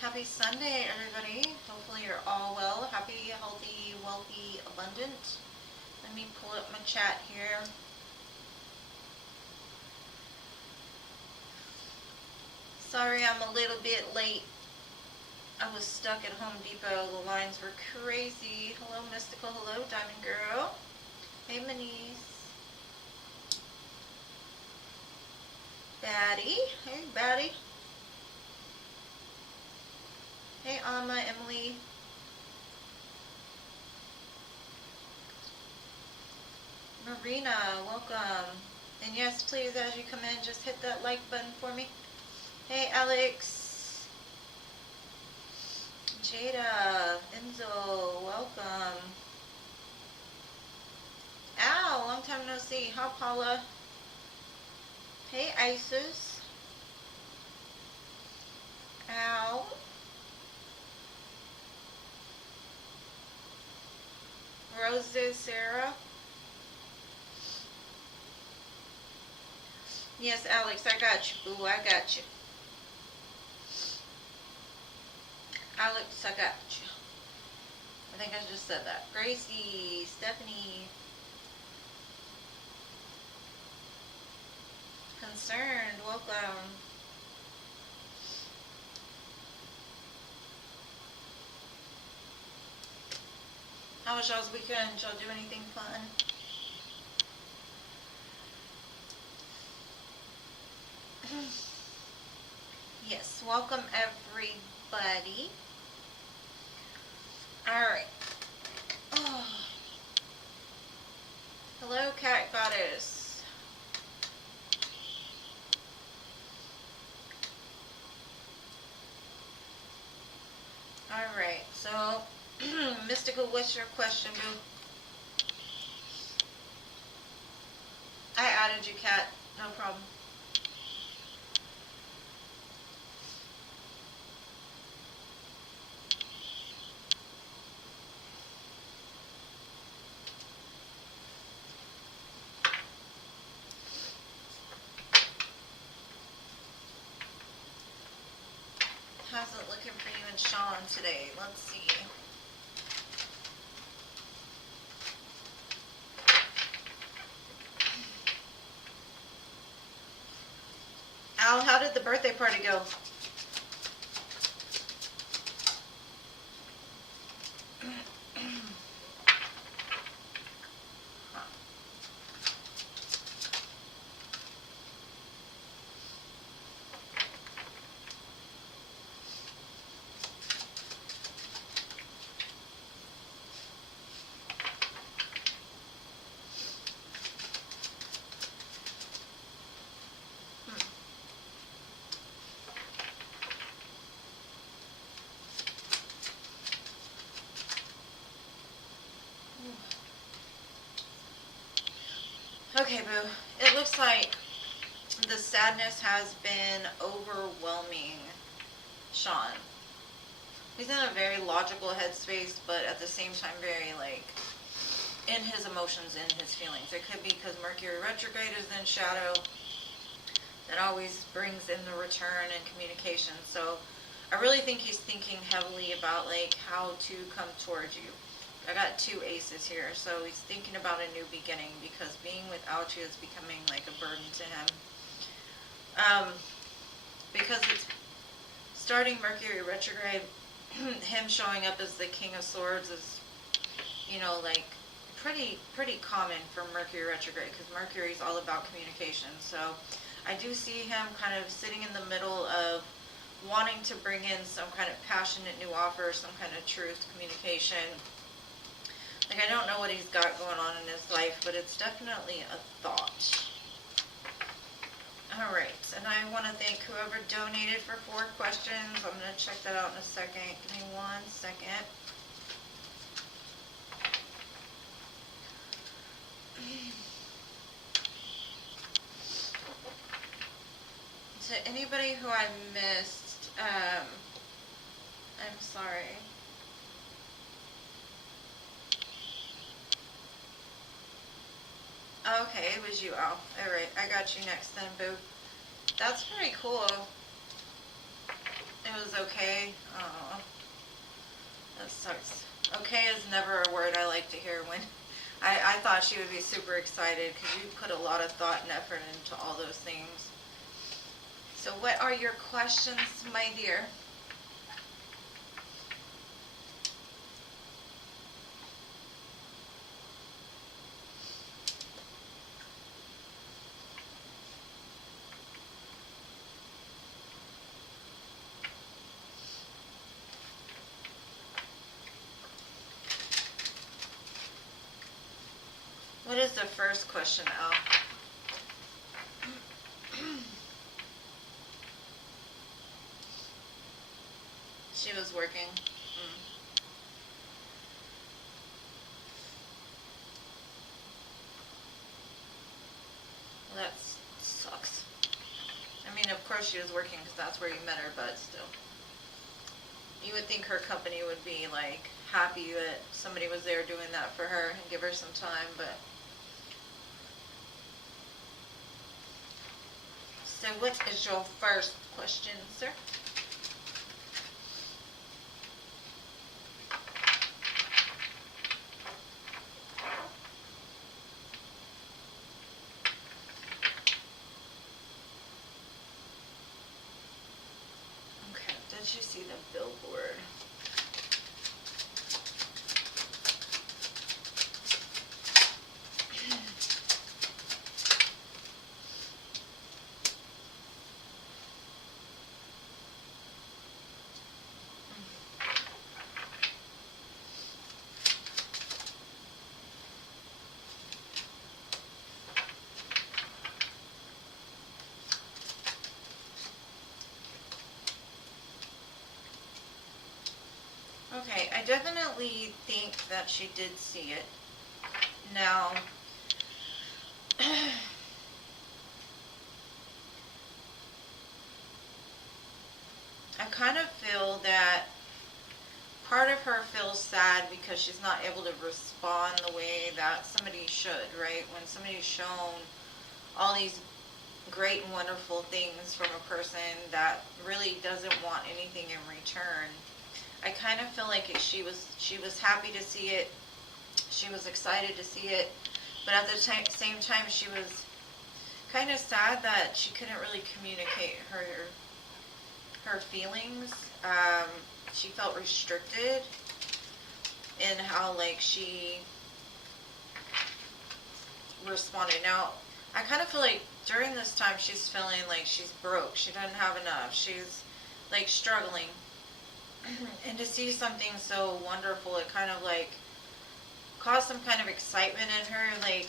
Happy Sunday, everybody. Hopefully you're all well. Happy, healthy, wealthy, abundant. Let me pull up my chat here. Sorry I'm a little bit late. I was stuck at Home Depot. The lines were crazy. Hello, Mystical. Hello, Diamond Girl. Hey, Manise. Batty. Hey, Batty. Hey, Alma, Emily. Marina, welcome. And yes, please, as you come in, just hit that like button for me. Hey, Alex. Jada, Enzo, welcome. Ow, long time no see. How, Paula? Hey, Isis. Ow. Roses, Sarah. Yes, Alex, I got you. Ooh, I got you. Alex, I got you. I think I just said that. Gracie, Stephanie. Concerned, welcome. How was y'all's weekend? Did y'all do anything fun? Yes, welcome everybody. Alright. Oh. Hello, Cat Goddess. Alright, so Mystical, what's your question, boo? I added you, Cat. No problem. How's it looking for you and Sean today? Let's see. Al, how did the birthday party go? Okay, boo. It looks like the sadness has been overwhelming Sean. He's in a very logical headspace, but at the same time very, like, in his emotions, in his feelings. It could be because Mercury retrograde is in shadow. That always brings in the return and communication. So I really think he's thinking heavily about, like, how to come towards you. I got two aces here, so he's thinking about a new beginning because being without you is becoming like a burden to him. Because it's starting Mercury retrograde, him showing up as the King of Swords is, you know, like pretty common for Mercury retrograde because Mercury is all about communication. So I do see him kind of sitting in the middle of wanting to bring in some kind of passionate new offer, some kind of truth, communication. Like, I don't know what he's got going on in his life, but it's definitely a thought. Alright, and I want to thank whoever donated for 4 questions. I'm going to check that out in a second. Give me 1 second. To anybody who I missed, I'm sorry. Okay, it was you, Al. Alright, I got you next then, boo. That's pretty cool. It was okay. Oh, that sucks. Okay is never a word I like to hear when I thought she would be super excited because you put a lot of thought and effort into all those things. So what are your questions, my dear? What is the first question, Al? She was working. Well, that sucks. I mean, of course she was working because that's where you met her, but still. You would think her company would be, like, happy that somebody was there doing that for her and give her some time, but... So what is your first question, sir? Okay, did you see the billboard? Okay, I definitely think that she did see it. Now, I kind of feel that part of her feels sad because she's not able to respond the way that somebody should, right? When somebody's shown all these great and wonderful things from a person that really doesn't want anything in return. I kind of feel like she was happy to see it. She was excited to see it, but at the same time, she was kind of sad that she couldn't really communicate her feelings. She felt restricted in how, like, she responded. Now, I kind of feel like during this time she's feeling like she's broke. She doesn't have enough. She's, like, struggling. And to see something so wonderful, it kind of, like, caused some kind of excitement in her. Like,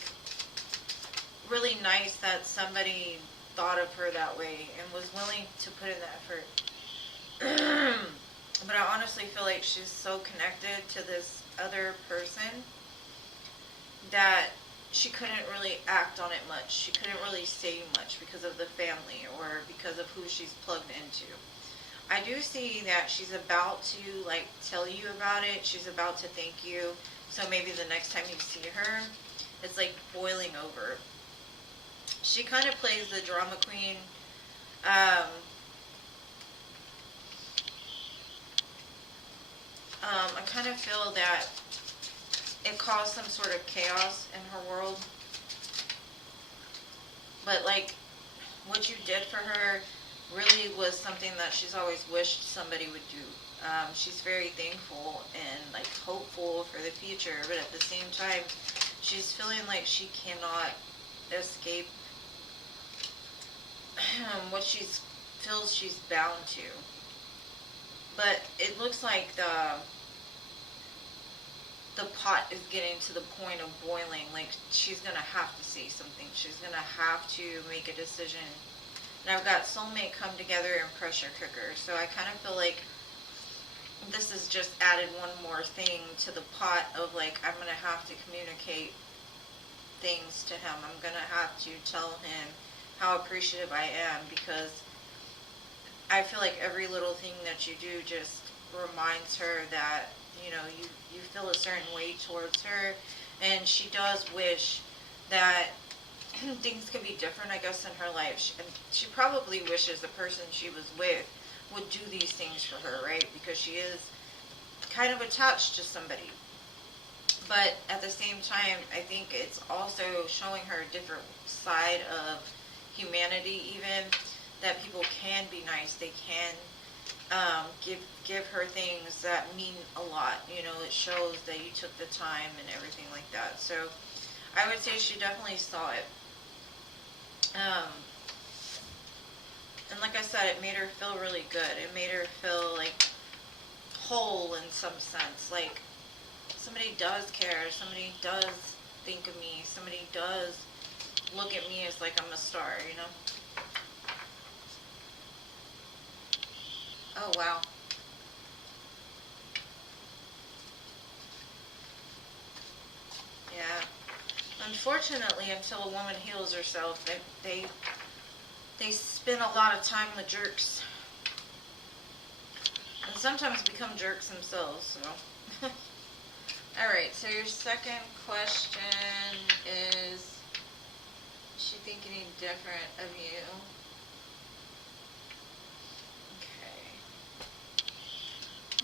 really nice that somebody thought of her that way and was willing to put in the effort. But I honestly feel like she's so connected to this other person that she couldn't really act on it much. She couldn't really say much because of the family or because of who she's plugged into. I do see that she's about to, like, tell you about it. She's about to thank you. So maybe the next time you see her, it's like boiling over. She kind of plays the drama queen. I kind of feel that it caused some sort of chaos in her world. But, like, what you did for her really was something that she's always wished somebody would do. She's very thankful and, like, hopeful for the future, but at the same time, she's feeling like she cannot escape what she feels she's bound to. But it looks like the pot is getting to the point of boiling. Like, she's going to have to say something. She's going to have to make a decision. And I've got soulmate come together and pressure cooker. So I kind of feel like this has just added one more thing to the pot of, like, I'm going to have to communicate things to him. I'm going to have to tell him how appreciative I am, because I feel like every little thing that you do just reminds her that, you know, you feel a certain way towards her, and she does wish that things could be different, I guess, in her life. She probably wishes the person she was with would do these things for her, right? Because she is kind of attached to somebody. But at the same time, I think it's also showing her a different side of humanity, even that people can be nice. They can give her things that mean a lot. You know, it shows that you took the time and everything like that. So I would say she definitely saw it. And like I said, it made her feel really good. It made her feel like whole in some sense. Like somebody does care. Somebody does think of me. Somebody does look at me as like I'm a star, you know? Oh, wow. Yeah. Unfortunately, until a woman heals herself, they spend a lot of time with jerks. And sometimes become jerks themselves, so. Alright, so your second question is, does she think any different of you?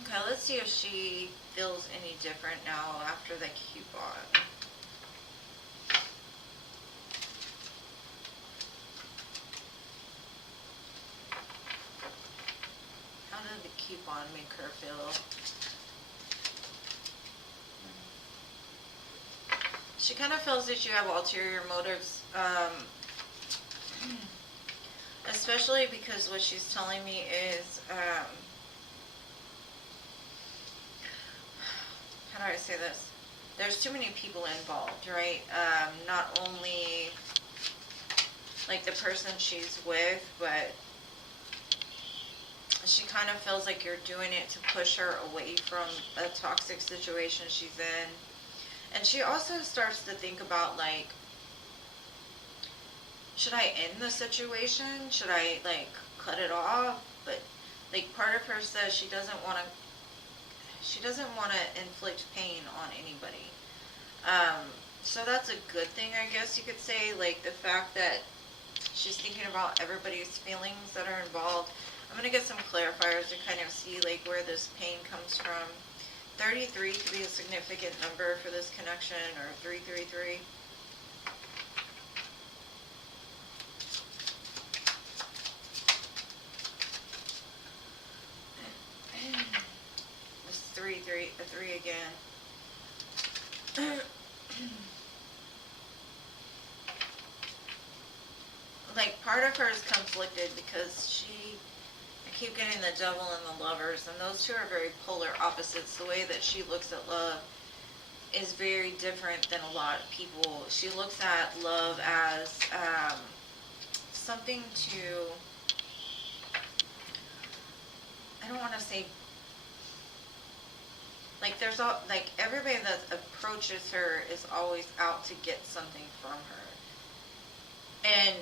Okay, let's see if she feels any different now after the coupon. How did the coupon make her feel? She kind of feels that you have ulterior motives, especially because what she's telling me is, how do I say this? There's too many people involved, right? Not only like the person she's with, but she kind of feels like you're doing it to push her away from a toxic situation she's in. And she also starts to think about, like, should I end the situation? Should I, like, cut it off? But, like, part of her says she doesn't want to inflict pain on anybody. So that's a good thing, I guess you could say. Like, the fact that she's thinking about everybody's feelings that are involved. I'm going to get some clarifiers to kind of see, like, where this pain comes from. 33 could be a significant number for this connection, or 333. This 3 again. Like, part of her is conflicted because I keep getting the devil and the lovers, and those two are very polar opposites. The way that she looks at love is very different than a lot of people. She looks at love as something to, I don't want to say, like, like, everybody that approaches her is always out to get something from her. And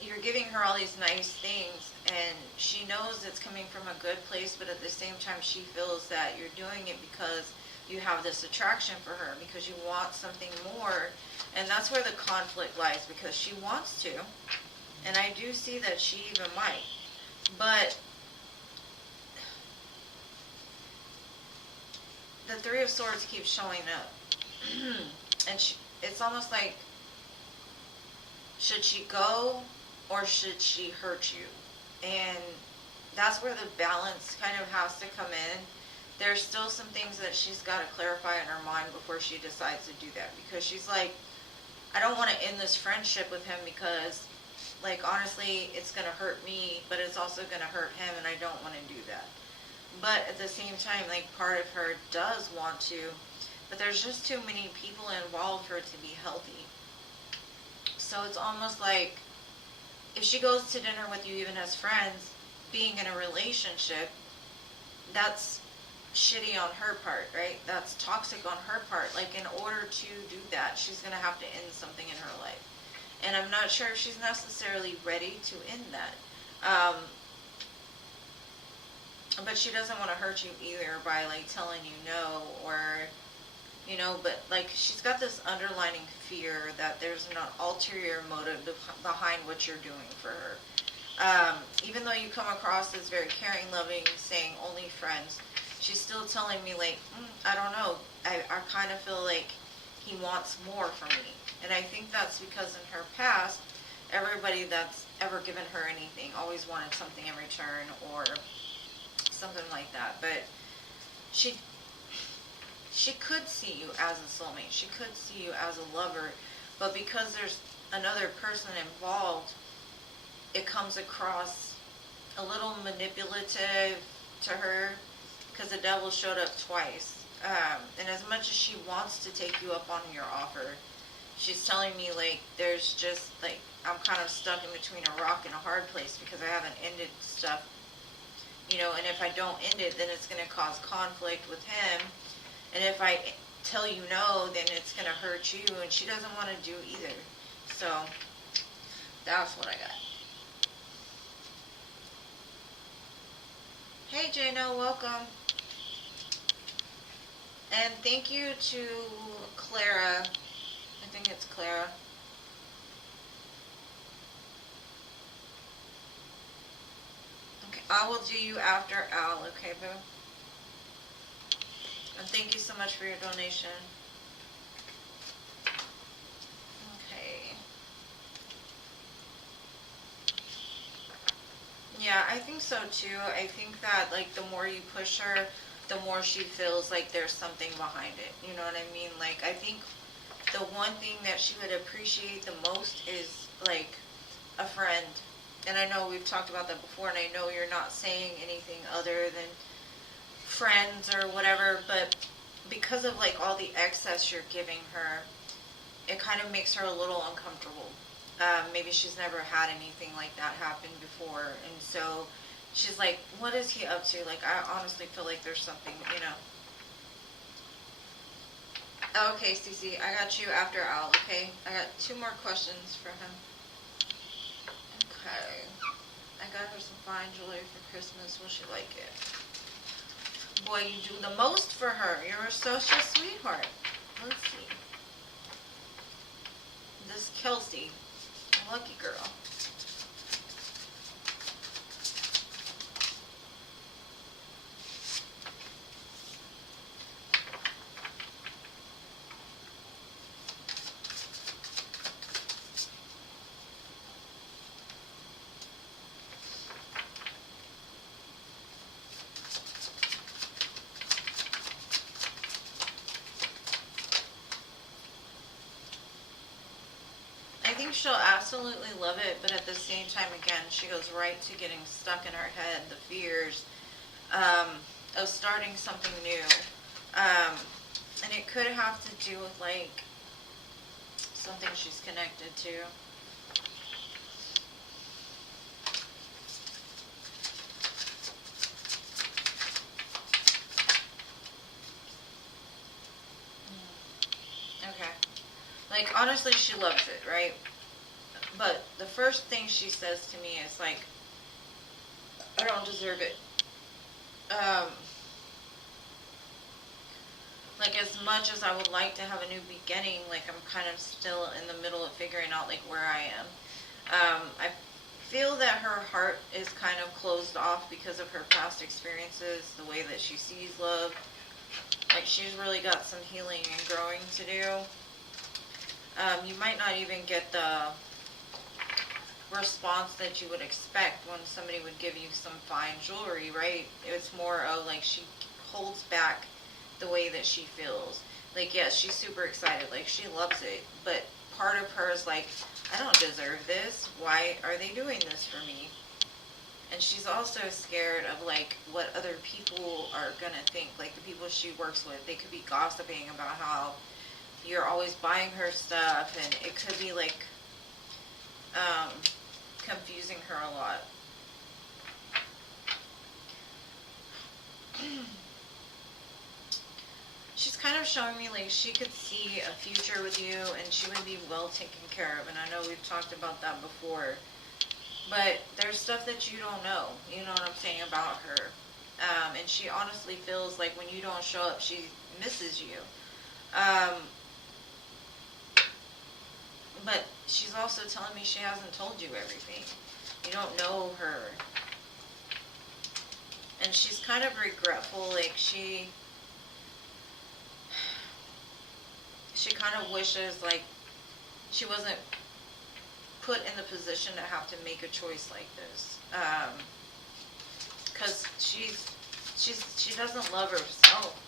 you're giving her all these nice things, and she knows it's coming from a good place, but at the same time she feels that you're doing it because you have this attraction for her, because you want something more. And that's where the conflict lies, because she wants to, and I do see that she even might, but the Three of Swords keeps showing up. And it's almost like, should she go or should she hurt you? And that's where the balance kind of has to come in. There's still some things that she's got to clarify in her mind before she decides to do that. Because she's like, I don't want to end this friendship with him because, like, honestly, it's going to hurt me, but it's also going to hurt him, and I don't want to do that. But at the same time, like, part of her does want to, but there's just too many people involved for it to be healthy. So it's almost like, if she goes to dinner with you even as friends, being in a relationship, that's shitty on her part, right? That's toxic on her part. Like, in order to do that, she's going to have to end something in her life. And I'm not sure if she's necessarily ready to end that. But she doesn't want to hurt you either by, like, telling you no, or, you know, but, like, she's got this underlining fear that there's an ulterior motive behind what you're doing for her. Even though you come across as very caring, loving, saying only friends, she's still telling me like, I don't know, I kind of feel like he wants more from me. And I think that's because in her past, everybody that's ever given her anything always wanted something in return or something like that. But she could see you as a soulmate. She could see you as a lover. But because there's another person involved, it comes across a little manipulative to her because the devil showed up twice. And as much as she wants to take you up on your offer, she's telling me like there's just like I'm kind of stuck in between a rock and a hard place because I haven't ended stuff, you know, and if I don't end it, then it's going to cause conflict with him. And if I tell you no, then it's going to hurt you, and she doesn't want to do either. So that's what I got. Hey Jano, welcome. And thank you to Clara. I think it's Clara. Okay, I will do you after Al, okay, boo? And thank you so much for your donation. Okay. Yeah, I think so too. I think that like the more you push her, the more she feels like there's something behind it. You know what I mean? Like I think the one thing that she would appreciate the most is like a friend. And I know we've talked about that before, and I know you're not saying anything other than friends or whatever, but because of like all the excess you're giving her, it kind of makes her a little uncomfortable. Maybe she's never had anything like that happen before, and so she's like, what is he up to? Like, I honestly feel like there's something, you know. Okay, Cece, I got you after Al, okay? I got 2 more questions for him. Okay. I got her some fine jewelry for Christmas. Will she like it? Boy, you do the most for her. You're a social sweetheart. Let's see. This Kelsey. Lucky girl. I think she'll absolutely love it, but at the same time, again, she goes right to getting stuck in her head, the fears of starting something new. And it could have to do with, like, something she's connected to. Okay. Like, honestly, she loves it, right? But the first thing she says to me is, like, I don't deserve it. Like, as much as I would like to have a new beginning, like, I'm kind of still in the middle of figuring out, like, where I am. I feel that her heart is kind of closed off because of her past experiences, the way that she sees love. Like, she's really got some healing and growing to do. You might not even get the response that you would expect when somebody would give you some fine jewelry, right? It's more of like she holds back the way that she feels. Like, yes, she's super excited, like she loves it, but part of her is like, I don't deserve this. Why are they doing this for me? And she's also scared of like what other people are gonna think. Like the people she works with, they could be gossiping about how you're always buying her stuff, and it could be like confusing her a lot. She's kind of showing me like she could see a future with you, and she would be well taken care of. And I know we've talked about that before, but there's stuff that you don't know, you know what I'm saying, about her. And she honestly feels like when you don't show up, she misses you. But she's also telling me she hasn't told you everything. You don't know her. And she's kind of regretful, like she kind of wishes like she wasn't put in the position to have to make a choice like this. Because she doesn't love herself.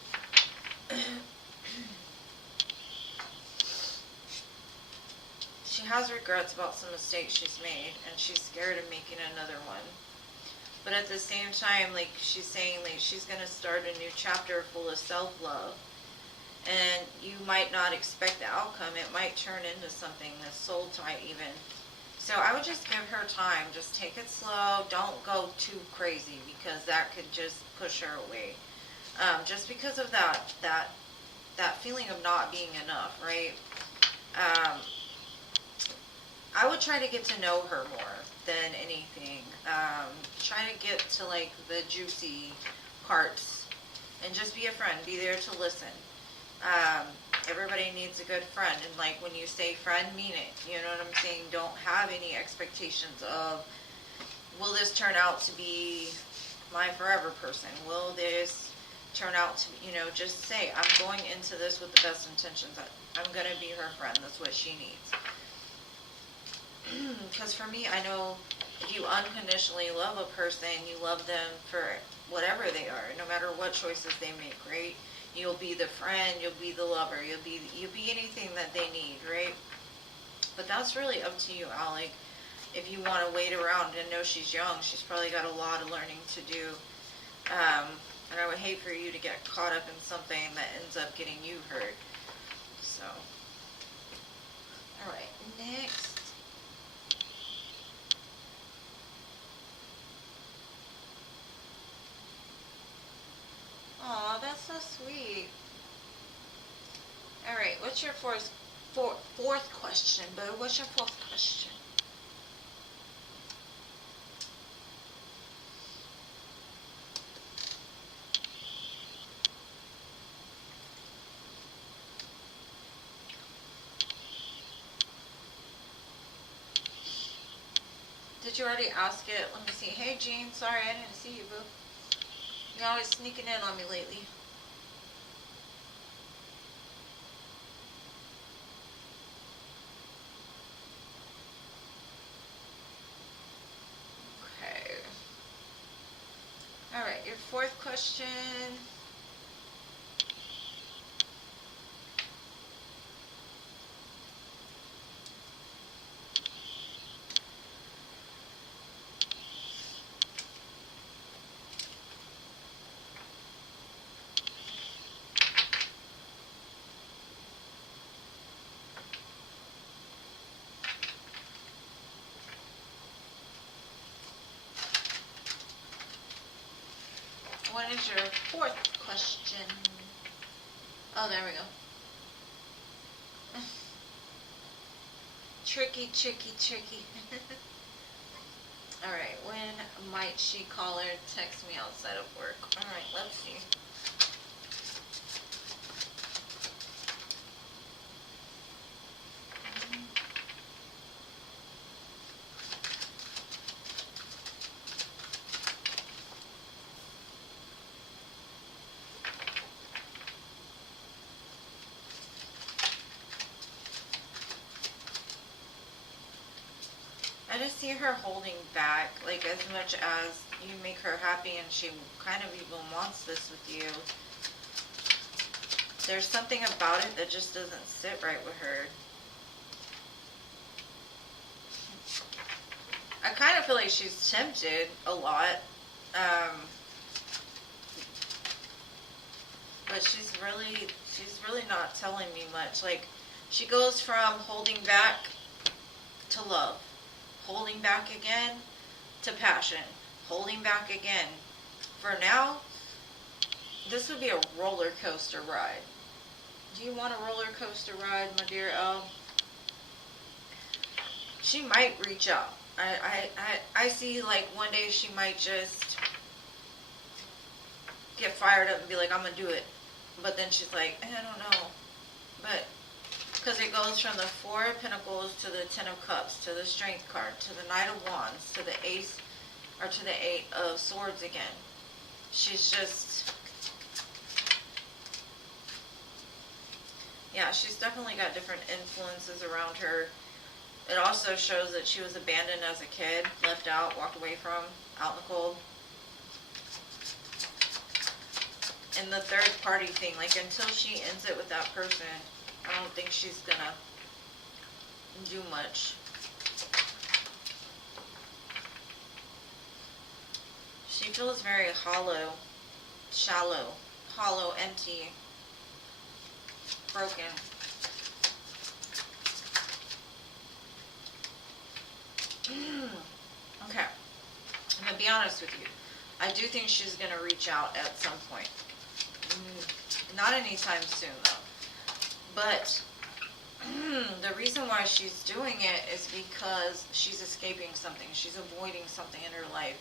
She has regrets about some mistakes she's made, and she's scared of making another one. But at the same time, like she's saying, like she's gonna start a new chapter full of self-love, and you might not expect the outcome. It might turn into something that's soul tie even. So I would just give her time. Just take it slow. Don't go too crazy, because that could just push her away. Just because of that feeling of not being enough, right? I would try to get to know her more than anything. Try to get to like the juicy parts and just be a friend. Be there to listen. Everybody needs a good friend, and like when you say friend, mean it. You know what I'm saying? Don't have any expectations of, will this turn out to be my forever person? Will this turn out to, just say, I'm going into this with the best intentions. I'm going to be her friend. That's what she needs. Because for me, I know if you unconditionally love a person, you love them for whatever they are, no matter what choices they make, right? You'll be the friend, you'll be the lover, you'll be anything that they need, right? But that's really up to you, Al. Like, if you want to wait around and know she's young, she's probably got a lot of learning to do. And I would hate for you to get caught up in something that ends up getting you hurt. So, all right, next. Aw, that's so sweet. All right, what's your fourth question, Boo? What's your fourth question? Did you already ask it? Let me see. Hey, Jean. Sorry, I didn't see you, Boo. You're always sneaking in on me lately. Okay. All right, your fourth question. What is your fourth question? Oh, there we go. Tricky, tricky, tricky. All right, when might she call or text me outside of work? All right, let's see. I just see her holding back, like as much as you make her happy and she kind of even wants this with you. There's something about it that just doesn't sit right with her. I kind of feel like she's tempted a lot. But she's really not telling me much. Like, she goes from holding back to love. Holding back again to passion. Holding back again. For now, this would be a roller coaster ride. Do you want a roller coaster ride, my dear Elle? She might reach out. I see, like, one day she might just get fired up and be like, I'm going to do it. But then she's like, I don't know. But Because it goes from the Four of Pentacles to the Ten of Cups, to the Strength card, to the Knight of Wands, to the Ace, or to the Eight of Swords again. She's just, yeah, she's definitely got different influences around her. It also shows that she was abandoned as a kid, left out, walked away from, out in the cold. And the third party thing, like until she ends it with that person, I don't think she's gonna do much. She feels very hollow, shallow, hollow, empty, broken. Okay, I'm gonna be honest with you. I do think she's gonna reach out at some point. Not anytime soon though. But the reason why she's doing it is because she's escaping something. She's avoiding something in her life.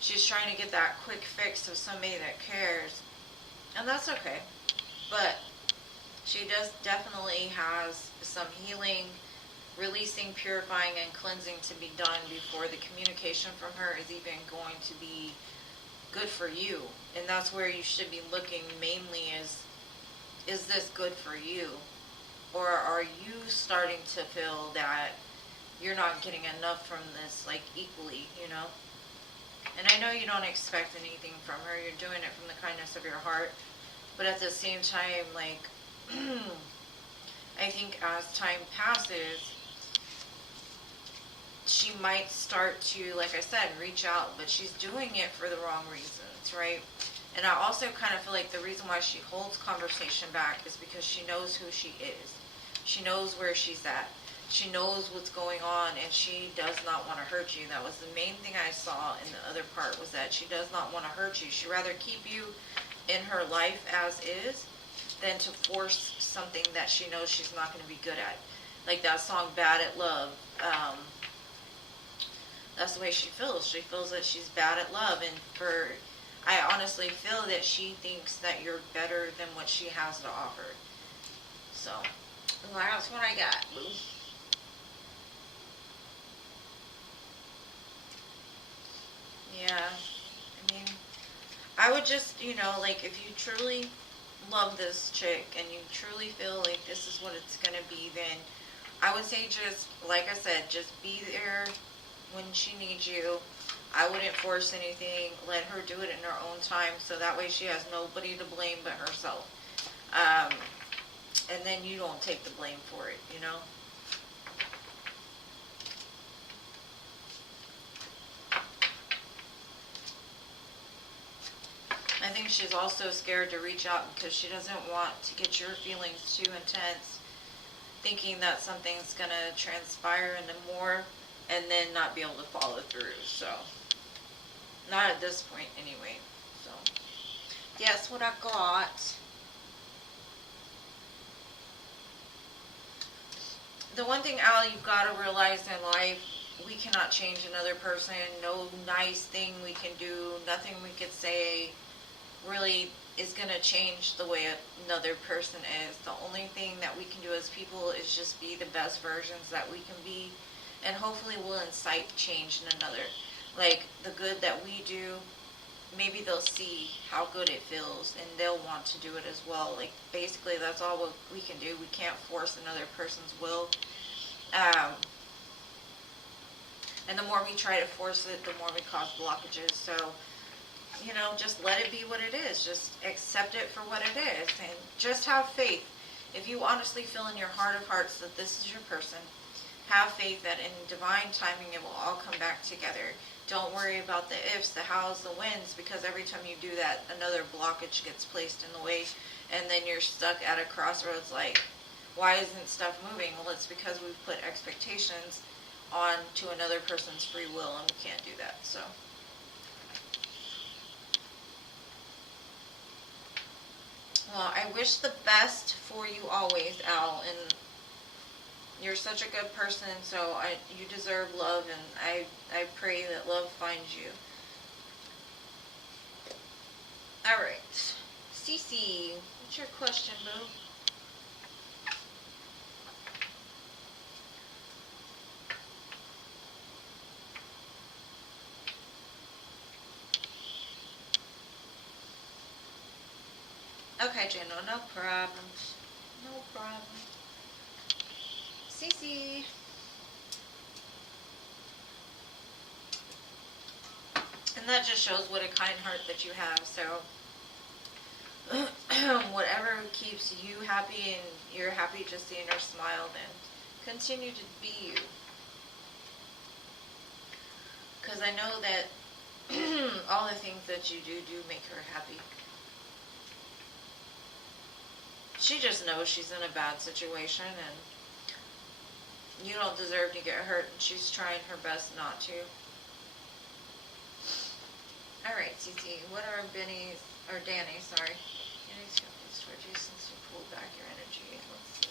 She's trying to get that quick fix of somebody that cares. And that's okay. But she definitely has some healing, releasing, purifying, and cleansing to be done before the communication from her is even going to be good for you. And that's where you should be looking mainly is this good for you? Or are you starting to feel that you're not getting enough from this, like, equally, you know? And I know you don't expect anything from her. You're doing it from the kindness of your heart. But at the same time, like, I think as time passes, she might start to, like I said, reach out, but she's doing it for the wrong reasons, right? And I also kind of feel like the reason why she holds conversation back is because she knows who she is. She knows where she's at. She knows what's going on, and she does not want to hurt you. That was the main thing I saw in the other part, was that she does not want to hurt you. She'd rather keep you in her life as is than to force something that she knows she's not going to be good at. Like that song, Bad at Love. That's the way she feels. She feels that she's bad at love, and I honestly feel that she thinks that you're better than what she has to offer. So, that's what I got. Yeah, I mean, I would just, like, if you truly love this chick and you truly feel like this is what it's gonna be, then I would say just, like I said, just be there when she needs you. I wouldn't force anything. Let her do it in her own time, so that way she has nobody to blame but herself. And then you don't take the blame for it, you know? I think she's also scared to reach out because she doesn't want to get your feelings too intense, thinking that something's going to transpire into more and then not be able to follow through. So, not at this point anyway. So, yes, what I got. The one thing, Al, you've got to realize in life, we cannot change another person. No nice thing we can do, nothing we could say really is going to change the way another person is. The only thing that we can do as people is just be the best versions that we can be, and hopefully we'll incite change in another. Like, the good that we do, maybe they'll see how good it feels and they'll want to do it as well. Like, basically that's all what we can do. We can't force another person's will. And the more we try to force it, the more we cause blockages. So, just let it be what it is. Just accept it for what it is. And just have faith. If you honestly feel in your heart of hearts that this is your person, have faith that in divine timing it will all come back together. Don't worry about the ifs, the hows, the whens, because every time you do that, another blockage gets placed in the way, and then you're stuck at a crossroads like, why isn't stuff moving? Well, it's because we've put expectations on to another person's free will, and we can't do that. So, well, I wish the best for you always, Al, and you're such a good person, so you deserve love, and I pray that love finds you. Alright. Cece, what's your question, boo? Okay, Jano, no problem. No problem. Cece. And that just shows what a kind heart that you have. So, whatever keeps you happy and you're happy just seeing her smile, then continue to be you. Because I know that all the things that you do make her happy. She just knows she's in a bad situation and you don't deserve to get hurt, and she's trying her best not to. Alright, Cece, what are Benny's, or Danny's, sorry. Danny's feelings towards you since you pulled back your energy. Let's see.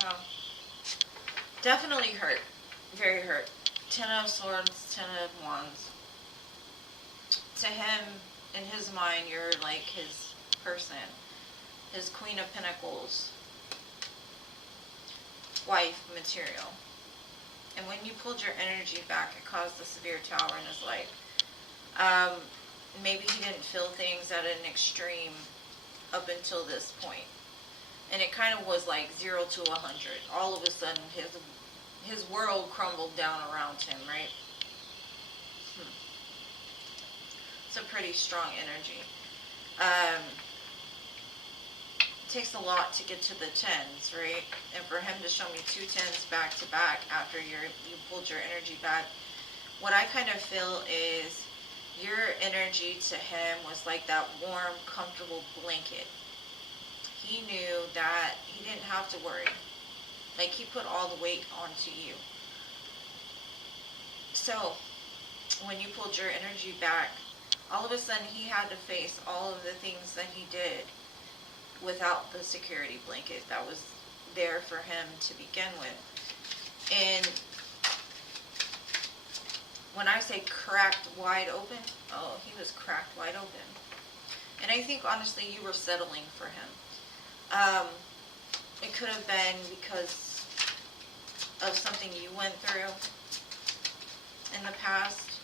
Wow. Definitely hurt. Very hurt. 10 of Swords, 10 of Wands. To him, in his mind, you're like his person. His Queen of Pentacles. Wife material. And when you pulled your energy back, it caused a severe tower in his life. Maybe he didn't feel things at an extreme up until this point. And it kind of was like 0 to 100. All of a sudden, his world crumbled down around him, right? It's a pretty strong energy. It takes a lot to get to the 10s, right? And for him to show me 2 10s back to back after you pulled your energy back, what I kind of feel is your energy to him was like that warm, comfortable blanket. He knew that he didn't have to worry. Like, he put all the weight onto you. So, when you pulled your energy back, all of a sudden he had to face all of the things that he did without the security blanket that was there for him to begin with. And when I say cracked wide open, oh, he was cracked wide open. And I think, honestly, you were settling for him. It could have been because of something you went through in the past.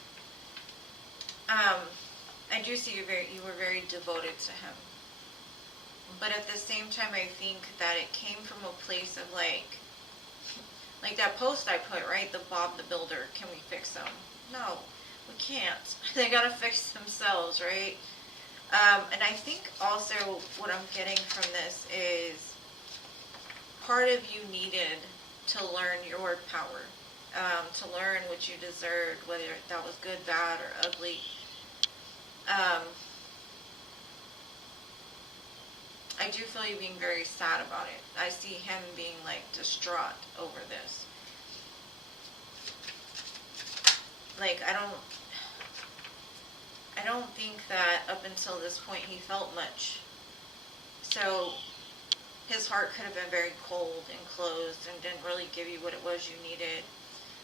I do see you were very devoted to him. But at the same time, I think that it came from a place of like that post I put, right? The Bob the Builder, can we fix them? No, we can't. They gotta fix themselves, right? And I think also what I'm getting from this is part of you needed to learn your power, to learn what you deserved, whether that was good, bad, or ugly. I do feel you being very sad about it. I see him being like distraught over this. Like, I don't think that up until this point he felt much. So his heart could have been very cold and closed and didn't really give you what it was you needed.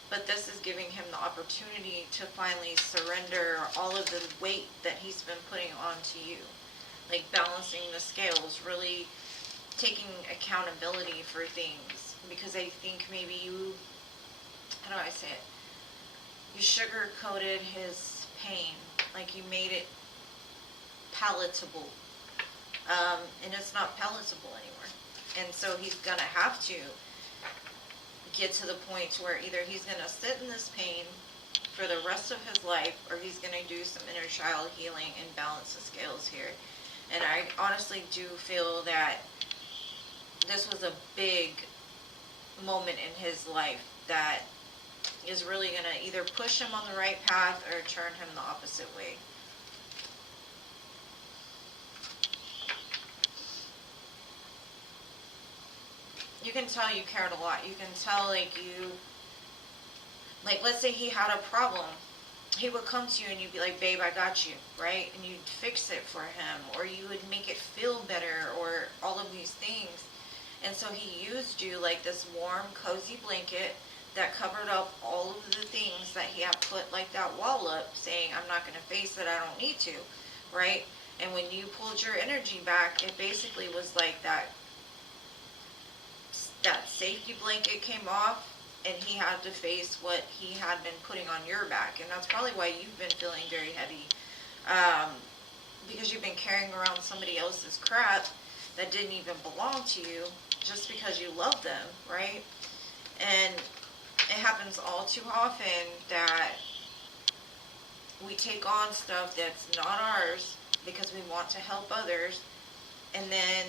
But this is giving him the opportunity to finally surrender all of the weight that he's been putting onto you. Like balancing the scales, really taking accountability for things. Because I think maybe you, how do I say it? You sugar-coated his pain. Like you made it palatable. And it's not palatable anymore. And so he's going to have to get to the point where either he's going to sit in this pain for the rest of his life, or he's going to do some inner child healing and balance the scales here. And I honestly do feel that this was a big moment in his life that is really going to either push him on the right path or turn him the opposite way. You can tell you cared a lot. You can tell, like, let's say he had a problem he would come to you and you'd be like, babe, I got you, right? And you'd fix it for him, or you would make it feel better, or all of these things. And so he used you like this warm, cozy blanket that covered up all of the things that he had put like that wall up, saying, I'm not going to face it, I don't need to, right? And when you pulled your energy back, it basically was like that safety blanket came off, and he had to face what he had been putting on your back. And that's probably why you've been feeling very heavy, because you've been carrying around somebody else's crap that didn't even belong to you, just because you love them, right? And it happens all too often that we take on stuff that's not ours because we want to help others, and then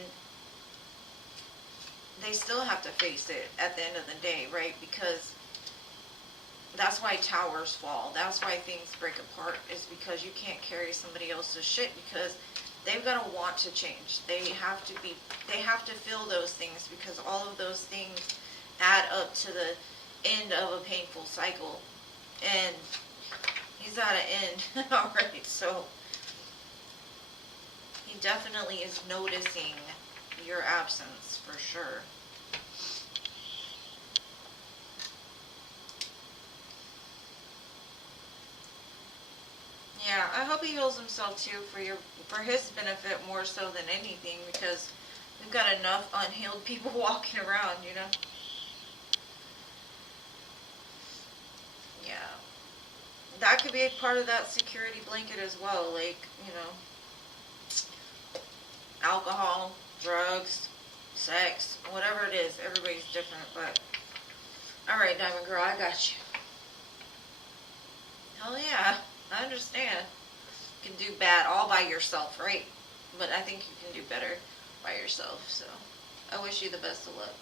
they still have to face it at the end of the day, right? Because that's why towers fall. That's why things break apart, is because you can't carry somebody else's shit, because they've got to want to change. They have to feel those things, because all of those things add up to the end of a painful cycle. And he's at an end already, so he definitely is noticing your absence for sure. Yeah, I hope he heals himself too, for his benefit more so than anything, because we've got enough unhealed people walking around, you know. Yeah, that could be a part of that security blanket as well, like, you know, alcohol, drugs, sex, whatever it is. Everybody's different, but alright, Diamond Girl, I got you. Hell yeah, I understand. You can do bad all by yourself, right? But I think you can do better by yourself, so I wish you the best of luck.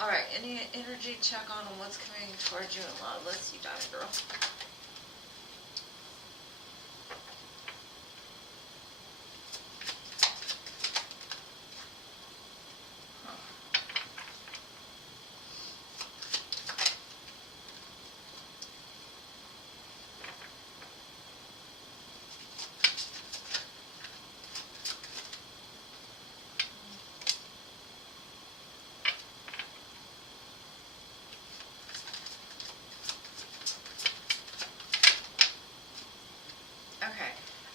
Alright, any energy check on what's coming towards you in love? Let's see, Diamond Girl.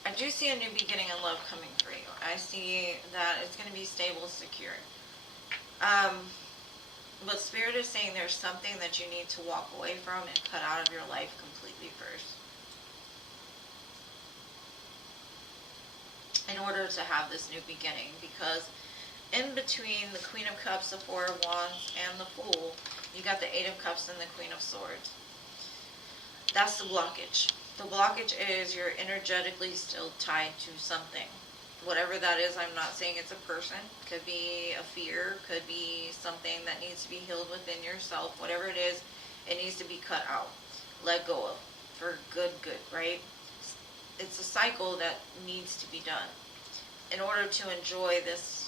I do see a new beginning in love coming for you. I see that it's going to be stable, secure. But Spirit is saying there's something that you need to walk away from and cut out of your life completely first, in order to have this new beginning. Because in between the Queen of Cups, the Four of Wands, and the Fool, you got the Eight of Cups and the Queen of Swords. That's the blockage. The blockage is you're energetically still tied to something. Whatever that is, I'm not saying it's a person. Could be a fear, could be something that needs to be healed within yourself. Whatever it is, it needs to be cut out, let go of, for good, right? It's a cycle that needs to be done. In order to enjoy this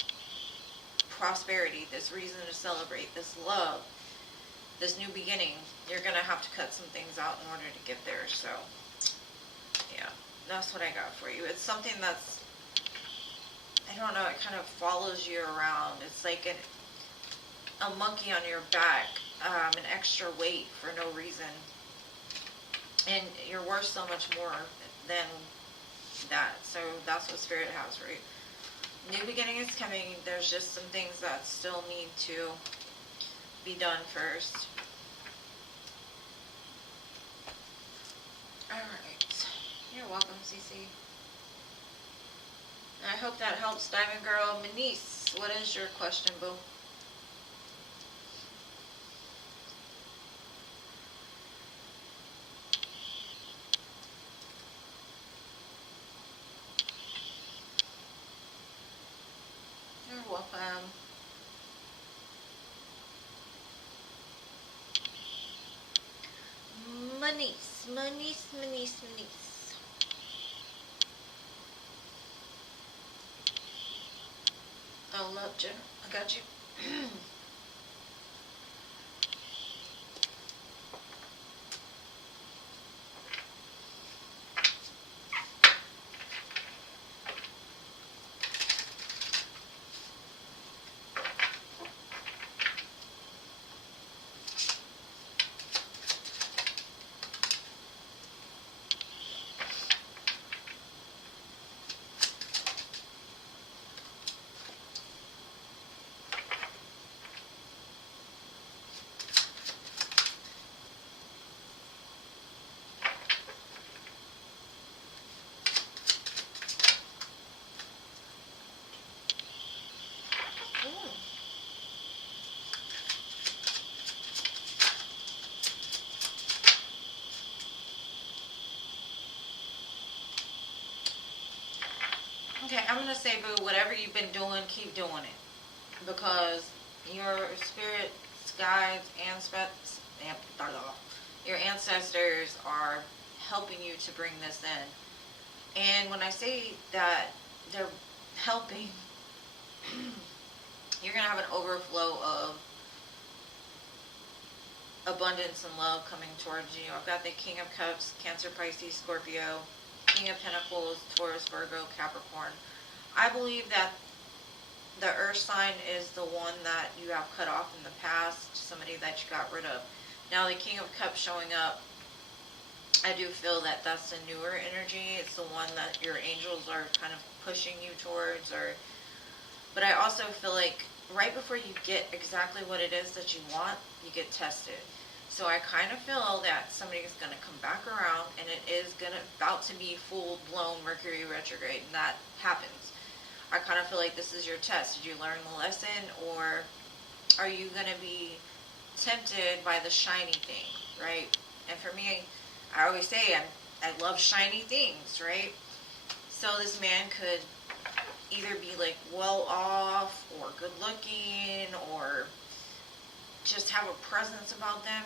prosperity, this reason to celebrate, this love, this new beginning, you're going to have to cut some things out in order to get there. So, yeah, that's what I got for you. It's something that's, I don't know, it kind of follows you around. It's like a monkey on your back, an extra weight for no reason. And you're worth so much more than that. So that's what Spirit has, right? New beginning is coming. There's just some things that still need to be done first. Alright. You're welcome, Cece. I hope that helps, Diamond Girl. Manice, what is your question, boo? You're welcome. Manice. Oh, love, Jen. I got you. Okay, I'm gonna say, boo, whatever you've been doing, keep doing it. Because your spirit guides and your ancestors are helping you to bring this in. And when I say that they're helping, you're going to have an overflow of abundance and love coming towards you. I've got the King of Cups, Cancer, Pisces, Scorpio, King of Pentacles, Taurus, Virgo, Capricorn. I believe that the earth sign is the one that you have cut off in the past, somebody that you got rid of. Now the King of Cups showing up, I do feel that that's a newer energy. It's the one that your angels are kind of pushing you towards. But I also feel like right before you get exactly what it is that you want, you get tested. So I kind of feel that somebody is going to come back around, and it is about to be full-blown Mercury retrograde, and that happens. I kind of feel like this is your test. Did you learn the lesson, or are you going to be tempted by the shiny thing, right? And for me, I always say I love shiny things, right? So this man could either be like well off, or good looking, or just have a presence about them,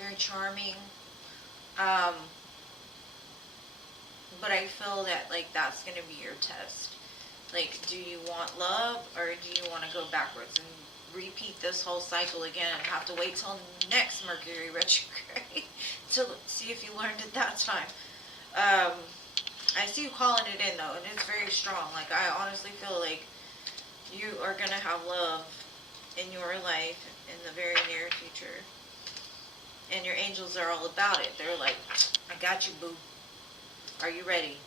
very charming. But I feel that like that's going to be your test. Like, do you want love, or do you want to go backwards and repeat this whole cycle again and have to wait till next Mercury retrograde to see if you learned it that time? I see you calling it in though, and it's very strong. Like, I honestly feel like you are going to have love in your life in the very near future. And your angels are all about it. They're like, I got you, boo. Are you ready?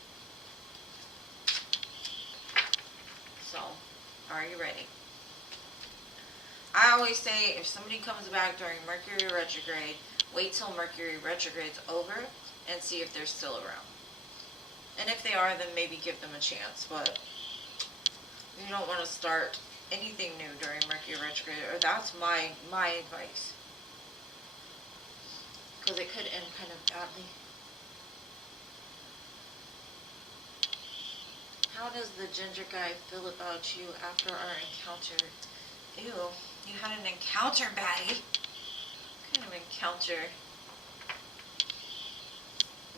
So, are you ready? I always say, if somebody comes back during Mercury retrograde, wait till Mercury retrograde's over and see if they're still around. And if they are, then maybe give them a chance. But you don't want to start anything new during Mercury retrograde, or that's my advice. Because it could end kind of badly. How does the ginger guy feel about you after our encounter? Ew, you had an encounter, baddie. What kind of encounter?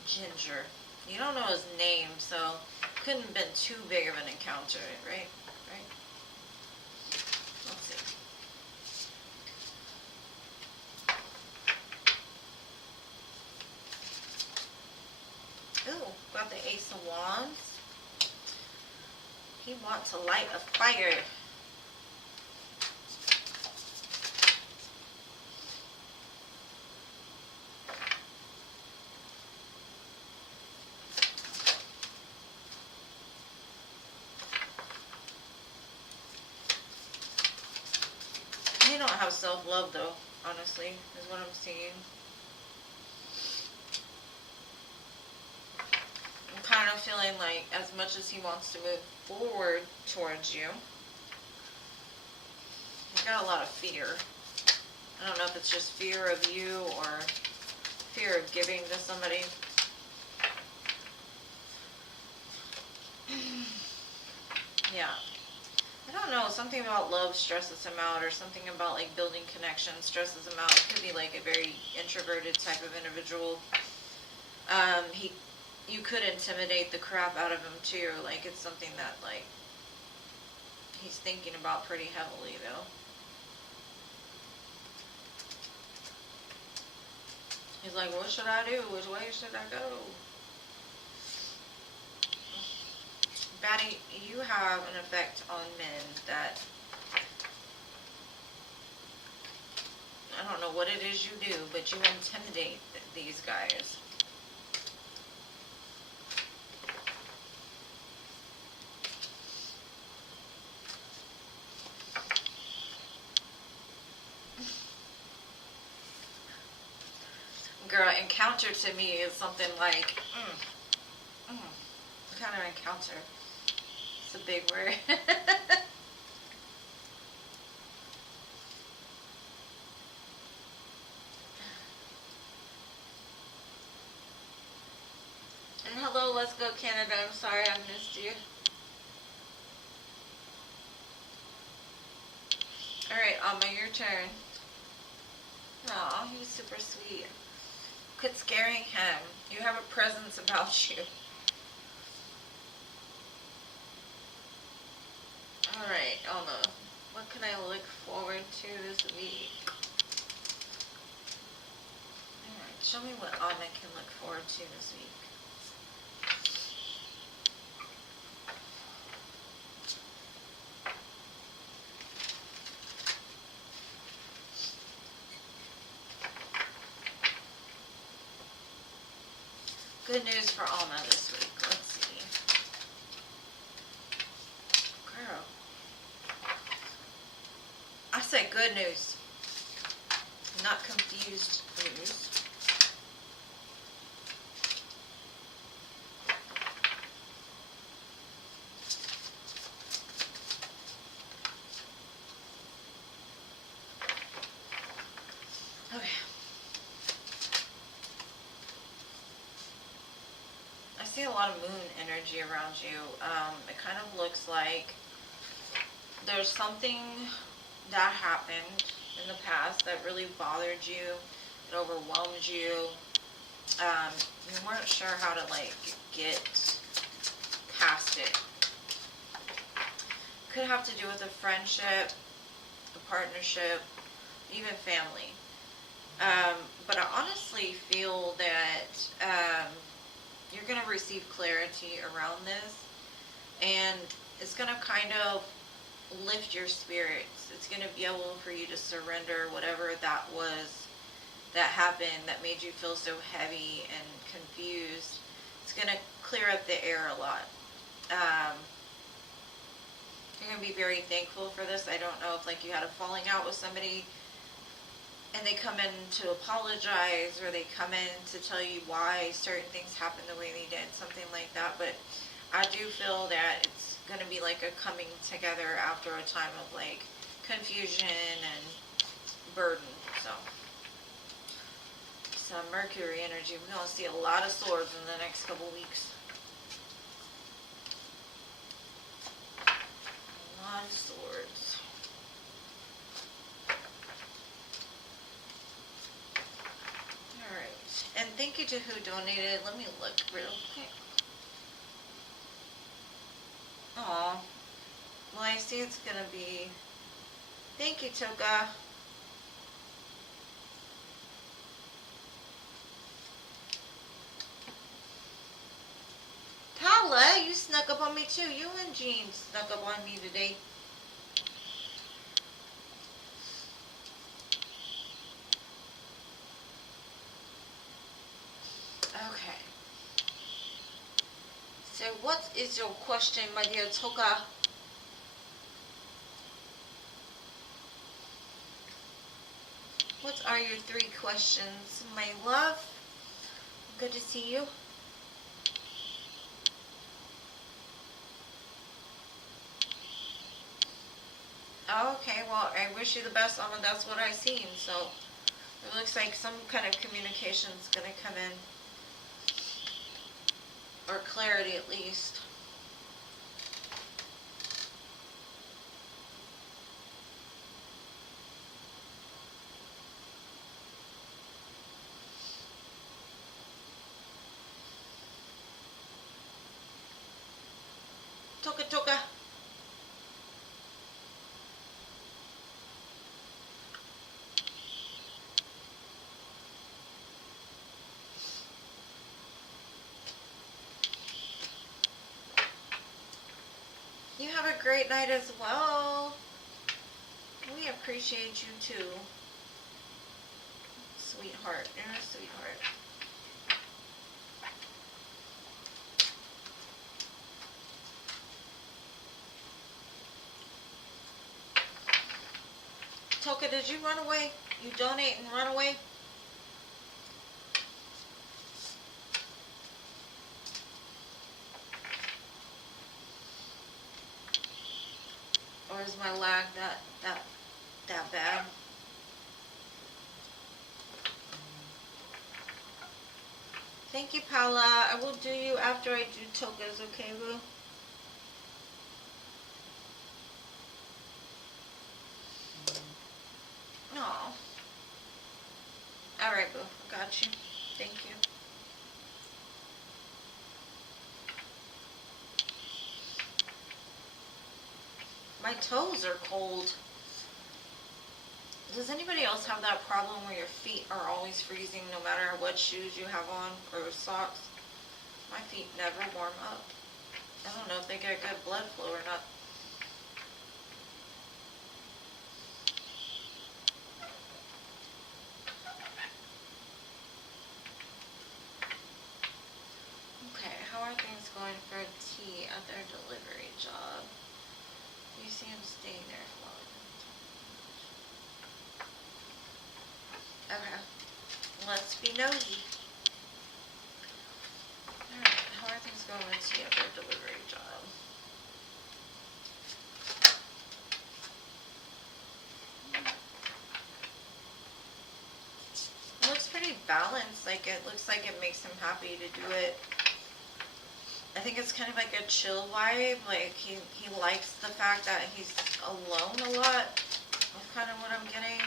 Ginger. You don't know his name, so couldn't have been too big of an encounter, right? Right? Let's see. Ooh, got the Ace of Wands. He wants to light a fire. You don't have self-love though, honestly, is what I'm seeing. I'm kind of feeling like as much as he wants to move forward towards you, he's got a lot of fear. I don't know if it's just fear of you or fear of giving to somebody. Yeah. I don't know, something about love stresses him out, or something about like building connections stresses him out. It could be like a very introverted type of individual. You could intimidate the crap out of him too. Like, it's something that like he's thinking about pretty heavily though. He's like, what should I do? Which way should I go? Batty, you have an effect on men that I don't know what it is you do, but you intimidate these guys. Girl, encounter to me is something like, what kind of encounter? It's a big word. And hello, let's go Canada. I'm sorry I missed you. Alright, Alma, your turn. Aw, he was super sweet. Quit scaring him. You have a presence about you. Alright, Alma. What can I look forward to this week? Alright, show me what Alma can look forward to this week. Good news for Alma this week. Let's see. Girl. I said good news. Not confused news. Okay. I see a lot of moon energy around you. It kind of looks like there's something that happened in the past that really bothered you. It overwhelmed you. You weren't sure how to like get past it. Could have to do with a friendship, a partnership, even family. But I honestly feel that you're going to receive clarity around this, and it's going to kind of lift your spirits. It's going to be able for you to surrender whatever that was that happened that made you feel so heavy and confused. It's going to clear up the air a lot. You're going to be very thankful for this. I don't know if like you had a falling out with somebody and they come in to apologize, or they come in to tell you why certain things happened the way they did, something like that. But I do feel that it's going to be like a coming together after a time of like confusion and burden. So some Mercury energy. We're going to see a lot of swords in the next couple weeks. A lot of swords. Alright. And thank you to who donated. Let me look real quick. Aw. Well, I see it's going to be... Thank you, Toka. Tala, you snuck up on me too. You and Jean snuck up on me today. Okay. So what is your question, my dear Toka? What are your 3 questions, my love? Good to see you. Okay, well, I wish you the best, Alma. That's what I seen. So it looks like some kind of communication is going to come in. Or clarity, at least. Toka Toka. You have a great night as well. We appreciate you too. Sweetheart. You're a sweetheart. Toka, did you run away? You donate and run away? Or is my lag that bad? Thank you, Paula. I will do you after I do Toka's, okay, boo? Aw. Alright, boo. I got you. Thank you. My toes are cold. Does anybody else have that problem where your feet are always freezing no matter what shoes you have on or socks? My feet never warm up. I don't know if they get good blood flow or not. Okay, how are things going for T at their delivery job? You see him staying there for long. Okay, let's be nosy. Alright, how are things going with T at their delivery job? It looks pretty balanced. Like, it looks like it makes him happy to do it. I think it's kind of like a chill vibe. Like, he likes the fact that he's alone a lot. That's kind of what I'm getting.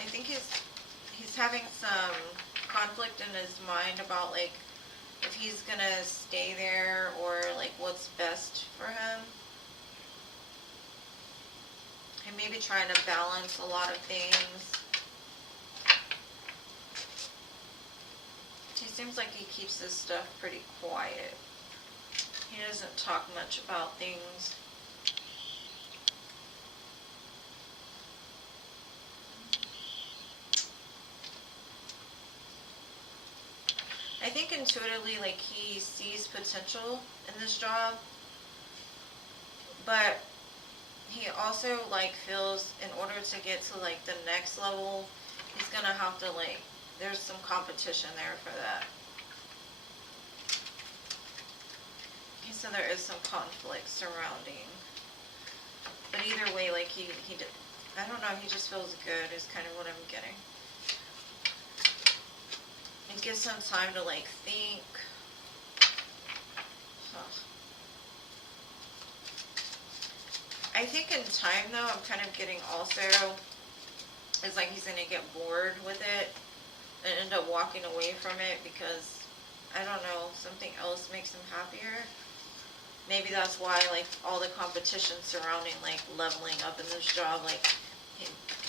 I think he's having some conflict in his mind about, like, if he's gonna stay there or, like, what's best for him. He may be trying to balance a lot of things. He seems like he keeps his stuff pretty quiet. He doesn't talk much about things. I think intuitively, like, he sees potential in this job, but he also, like, feels in order to get to, like, the next level, he's gonna have to, like, there's some competition there for that. He said there is some conflict surrounding, but either way, like, I don't know, he just feels good is kind of what I'm getting. It gives him time to, like, think. I think in time, though, I'm kind of getting also, it's like he's going to get bored with it and end up walking away from it because, I don't know, something else makes him happier. Maybe that's why, like, all the competition surrounding, like, leveling up in this job, like,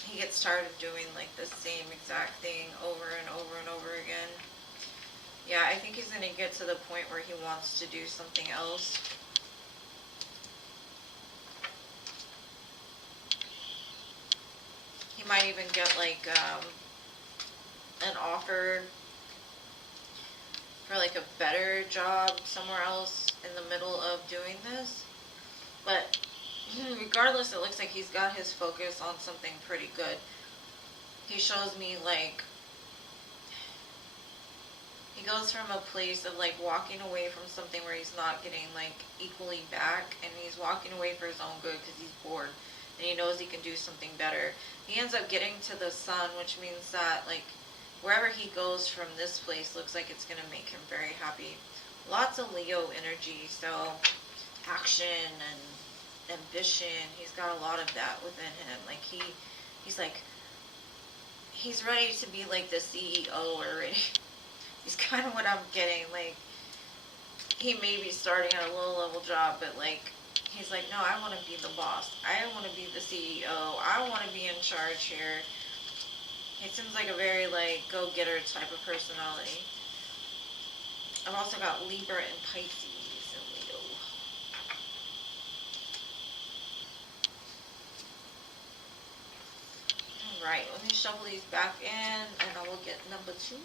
he gets tired of doing, like, the same exact thing over and over and over again. Yeah, I think he's going to get to the point where he wants to do something else. He might even get, like, an offer for, like, a better job somewhere else in the middle of doing this. But regardless, it looks like he's got his focus on something pretty good. He shows me, like, he goes from a place of, like, walking away from something where he's not getting, like, equally back, and he's walking away for his own good because he's bored and he knows he can do something better. He ends up getting to the sun, which means that, like, wherever he goes from this place looks like it's going to make him very happy. Lots of Leo energy, so action and ambition, he's got a lot of that within him. Like, he's ready to be, like, the CEO already. He's kind of what I'm getting. Like, he may be starting at a low-level job, but, like, he's like, no, I want to be the boss. I want to be the CEO. I want to be in charge here. He seems like a very, like, go-getter type of personality. I've also got Libra and Pisces and Leo. Alright, let me shuffle these back in, and I will get number 2.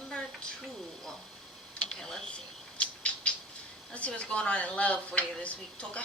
number 2. Okay, let's see. Let's see what's going on in love for you this week, Toka.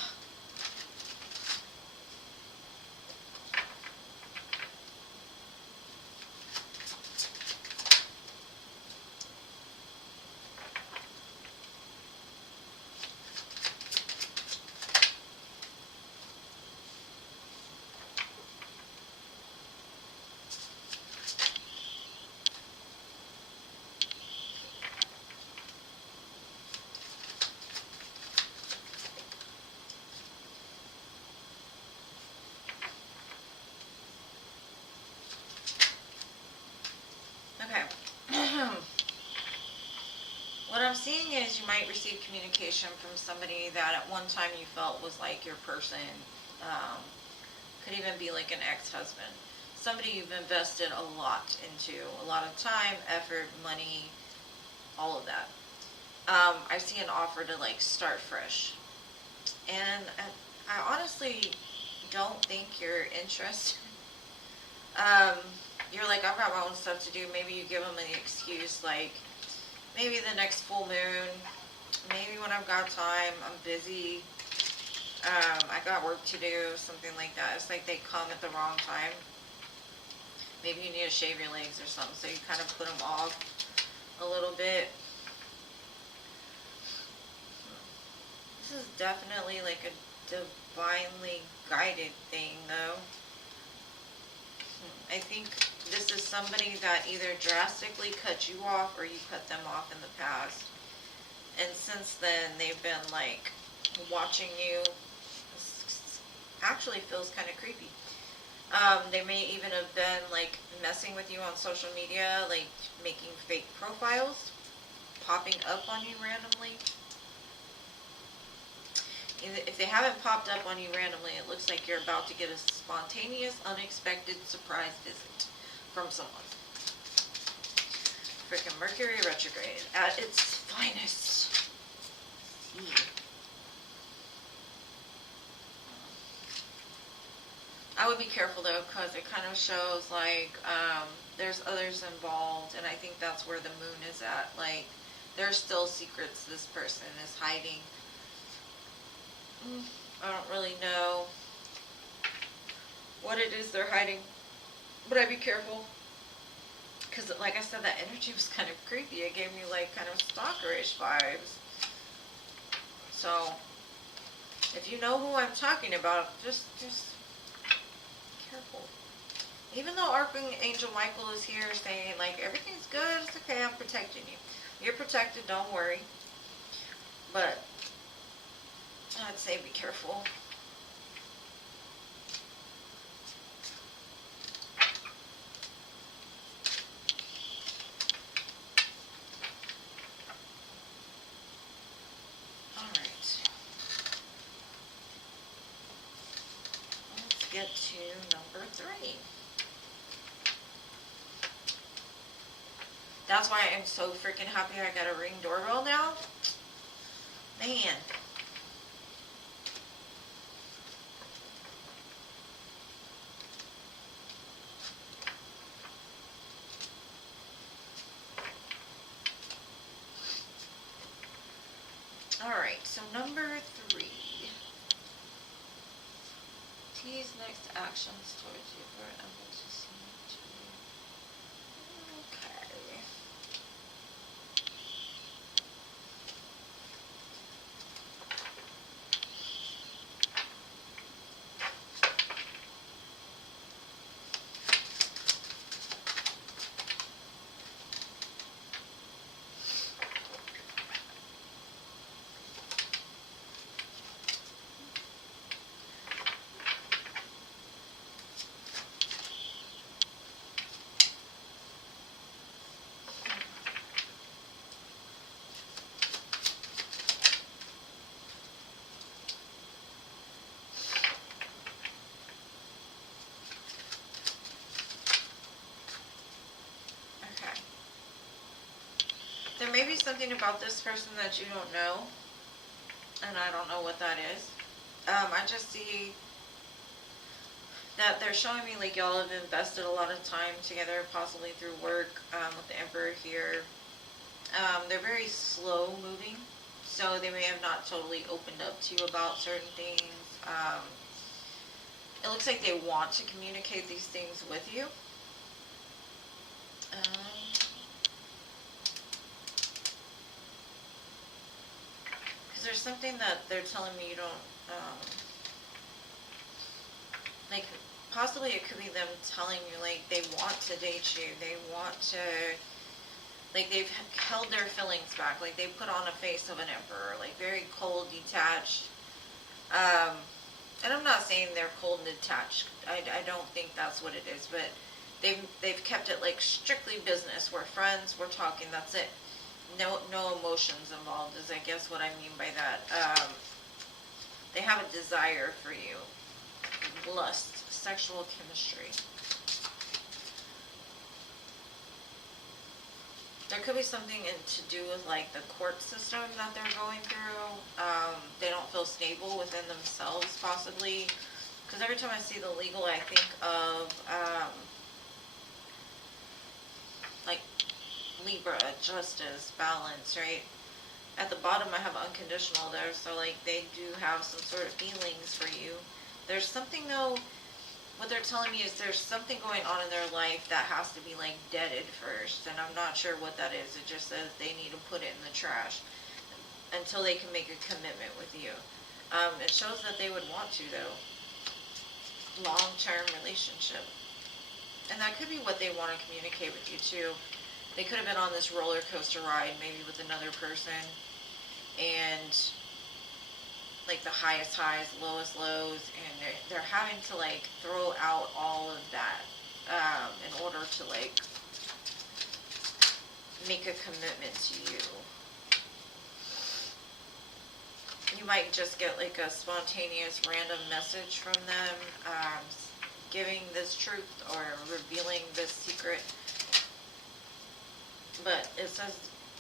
What I'm seeing is you might receive communication from somebody that at one time you felt was like your person. Could even be like an ex-husband. Somebody you've invested a lot into. A lot of time, effort, money, all of that. I see an offer to like start fresh. And I honestly don't think you're interested. You're like, I've got my own stuff to do. Maybe you give them an excuse like, maybe the next full moon, maybe when I've got time, I'm busy, I got work to do, something like that. It's like they come at the wrong time. Maybe you need to shave your legs or something, so you kind of put them off a little bit. This is definitely like a divinely guided thing, though. I think this is somebody that either drastically cut you off or you cut them off in the past. And since then, they've been like watching you. This actually feels kind of creepy. They may even have been like messing with you on social media, like making fake profiles, popping up on you randomly. If they haven't popped up on you randomly, it looks like you're about to get a spontaneous, unexpected surprise visit from someone. Freaking Mercury retrograde at its finest. I would be careful though, because it kind of shows like there's others involved, and I think that's where the moon is at. Like, there's still secrets this person is hiding. I don't really know what it is they're hiding, but I'd be careful, because like I said, that energy was kind of creepy. It gave me like kind of stalkerish vibes. So if you know who I'm talking about, just careful. Even though Archangel Michael is here saying like everything's good, it's okay, I'm protecting you. You're protected, don't worry. But I'd say be careful. Alright. Let's get to number 3. That's why I'm so freaking happy I got a Ring doorbell now. Man. Alright, so number 3. T's next actions towards you for an emergency. Okay. There may be something about this person that you don't know, and I don't know what that is. I just see that they're showing me like y'all have invested a lot of time together, possibly through work, with the Emperor here. They're very slow moving, so they may have not totally opened up to you about certain things. It looks like they want to communicate these things with you. Because there's something that they're telling me you don't, like, possibly it could be them telling you, like, they want to date you, they want to, like, they've held their feelings back, like, they put on a face of an emperor, like, very cold, detached, and I'm not saying they're cold and detached, I don't think that's what it is, but they've kept it, like, strictly business, we're friends, we're talking, that's it, no emotions involved, is I guess what I mean by that. They have a desire for you, lust, sexual chemistry. There could be something to do with, like, the court system that they're going through. They don't feel stable within themselves, possibly. Because every time I see the legal, I think of, like, Libra, justice, balance, right? At the bottom, I have unconditional there, so, like, they do have some sort of feelings for you. There's something, though, what they're telling me is there's something going on in their life that has to be, like, deaded first, and I'm not sure what that is. It just says they need to put it in the trash until they can make a commitment with you. It shows that they would want to, though. Long-term relationship. And that could be what they want to communicate with you, too. They could have been on this roller coaster ride, maybe with another person, and like the highest highs, lowest lows, and they're having to, like, throw out all of that in order to, like, make a commitment to you. You might just get, like, a spontaneous random message from them, giving this truth or revealing this secret. But it says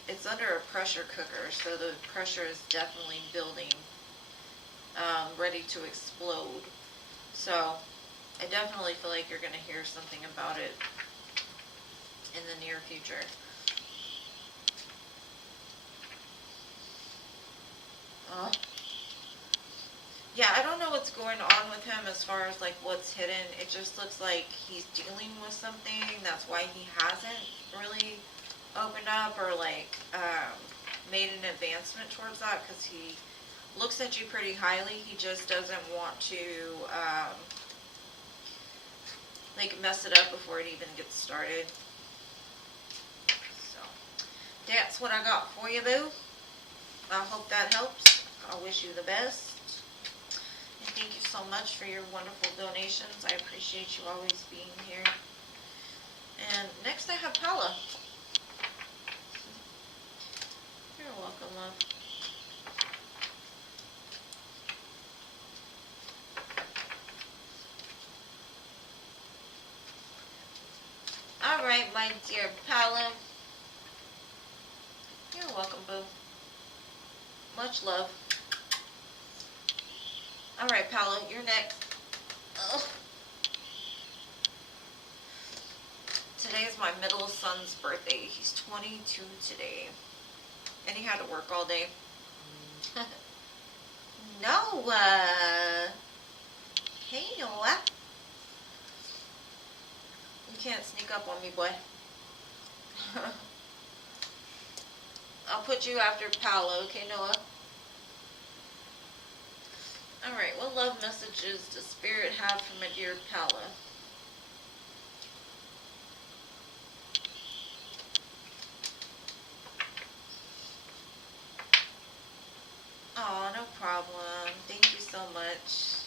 it's under a pressure cooker, so the pressure is definitely building, ready to explode. So I definitely feel like you're going to hear something about it in the near future. Yeah, I don't know what's going on with him as far as, like, what's hidden. It just looks like he's dealing with something. That's why he hasn't really opened up or, like, made an advancement towards that, because he looks at you pretty highly. He just doesn't want to, like, mess it up before it even gets started. So, that's what I got for you, boo. I hope that helps. I wish you the best. And thank you so much for your wonderful donations. I appreciate you always being here. And next I have Paula. You're welcome, love. Alright, my dear Paula. You're welcome, boo. Much love. Alright, Paula, you're next. Ugh. Today is my middle son's birthday. He's 22 today. And he had to work all day. Noah! Hey, Noah. You can't sneak up on me, boy. I'll put you after Paolo, okay, Noah? Alright, what love messages does Spirit have for my dear Paula? Oh, no problem. Thank you so much.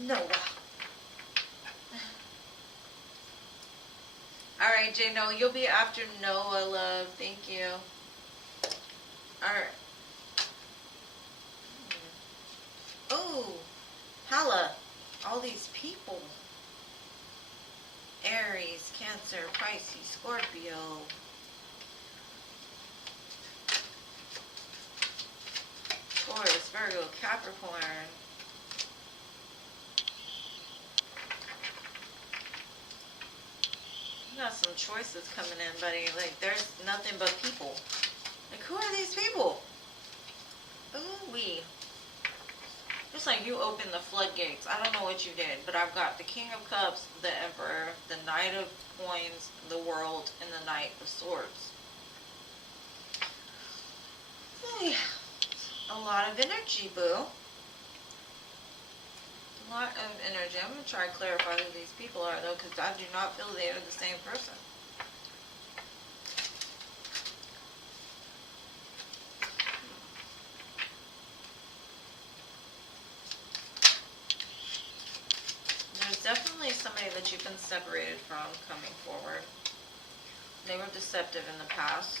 Noah. Alright, Jay, no, you'll be after Noah, love. Thank you. Alright. Oh, Hala. All these people. Aries, Cancer, Pisces, Scorpio. Taurus, Virgo, Capricorn. You got some choices coming in, buddy. Like, there's nothing but people. Like, who are these people? Ooh-wee. Just like you opened the floodgates. I don't know what you did, but I've got the King of Cups, the Emperor, the Knight of Coins, the World, and the Knight of Swords. Hey, a lot of energy, boo. A lot of energy. I'm going to try to clarify who these people are, though, because I do not feel they are the same person. There's definitely somebody that you've been separated from coming forward. They were deceptive in the past.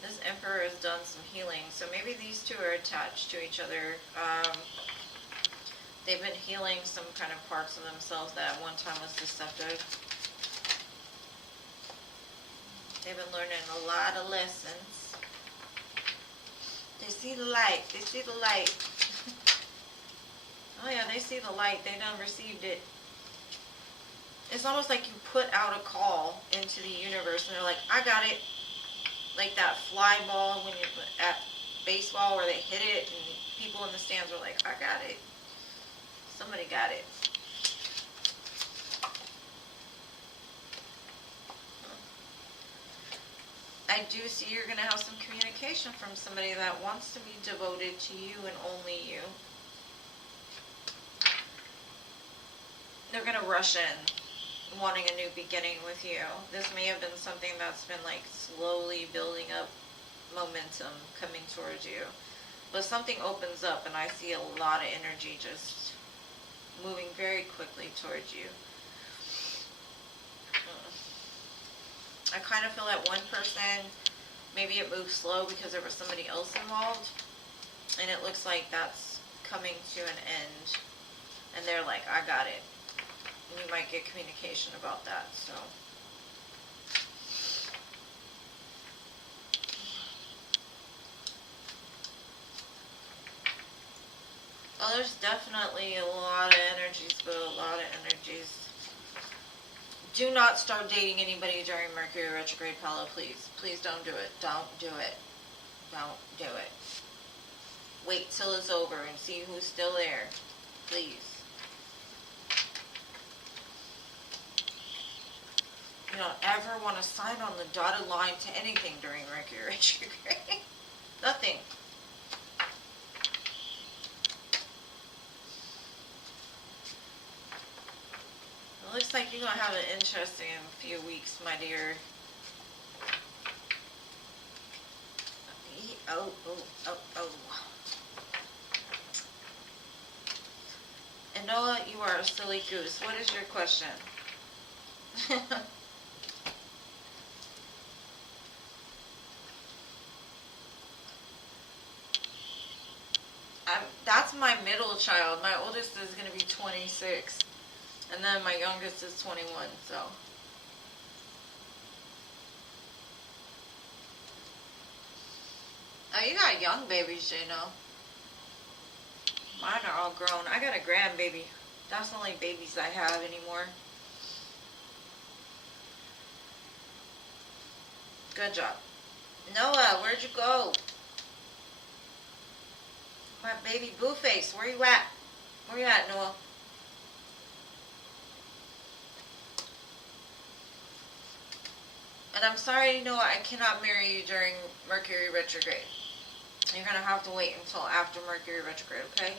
This Emperor has done some healing, so maybe these two are attached to each other. They've been healing some kind of parts of themselves that at one time was deceptive. They've been learning a lot of lessons. They see the light. They see the light. Oh yeah, they see the light. They done received it. It's almost like you put out a call into the universe and they're like, I got it. Like that fly ball when you're at baseball where they hit it and people in the stands were like, I got it. Somebody got it. I do see you're going to have some communication from somebody that wants to be devoted to you and only you. They're going to rush in, wanting a new beginning with you. This may have been something that's been like slowly building up momentum coming towards you. But something opens up and I see a lot of energy just moving very quickly towards you. I kind of feel that one person, maybe it moved slow because there was somebody else involved. And it looks like that's coming to an end. And they're like, I got it. And you might get communication about that, so. Oh, there's definitely a lot of energies, but a lot of energies. Do not start dating anybody during Mercury retrograde, Paula, please. Please don't do it. Don't do it. Don't do it. Wait till it's over and see who's still there. Please. You don't ever want to sign on the dotted line to anything during Mercury retrograde. Nothing. It looks like you're going to have an interesting few weeks, my dear. Oh. And Noah, you are a silly goose. What is your question? That's my middle child. My oldest is going to be 26. And then my youngest is 21, so. Oh, you got young babies, you know. Mine are all grown. I got a grandbaby. That's the only babies I have anymore. Good job. Noah, where'd you go? My baby boo face, where you at? Where you at, Noah? And I'm sorry, Noah, I cannot marry you during Mercury retrograde. You're going to have to wait until after Mercury retrograde, okay?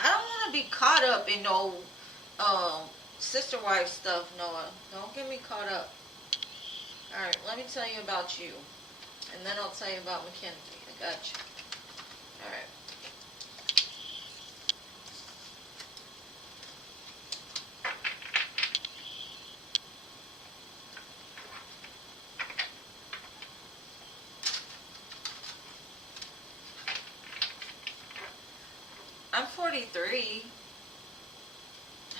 I don't want to be caught up in no sister wife stuff, Noah. Don't get me caught up. Alright, let me tell you about you. And then I'll tell you about Mackenzie. I got you. Alright. 43.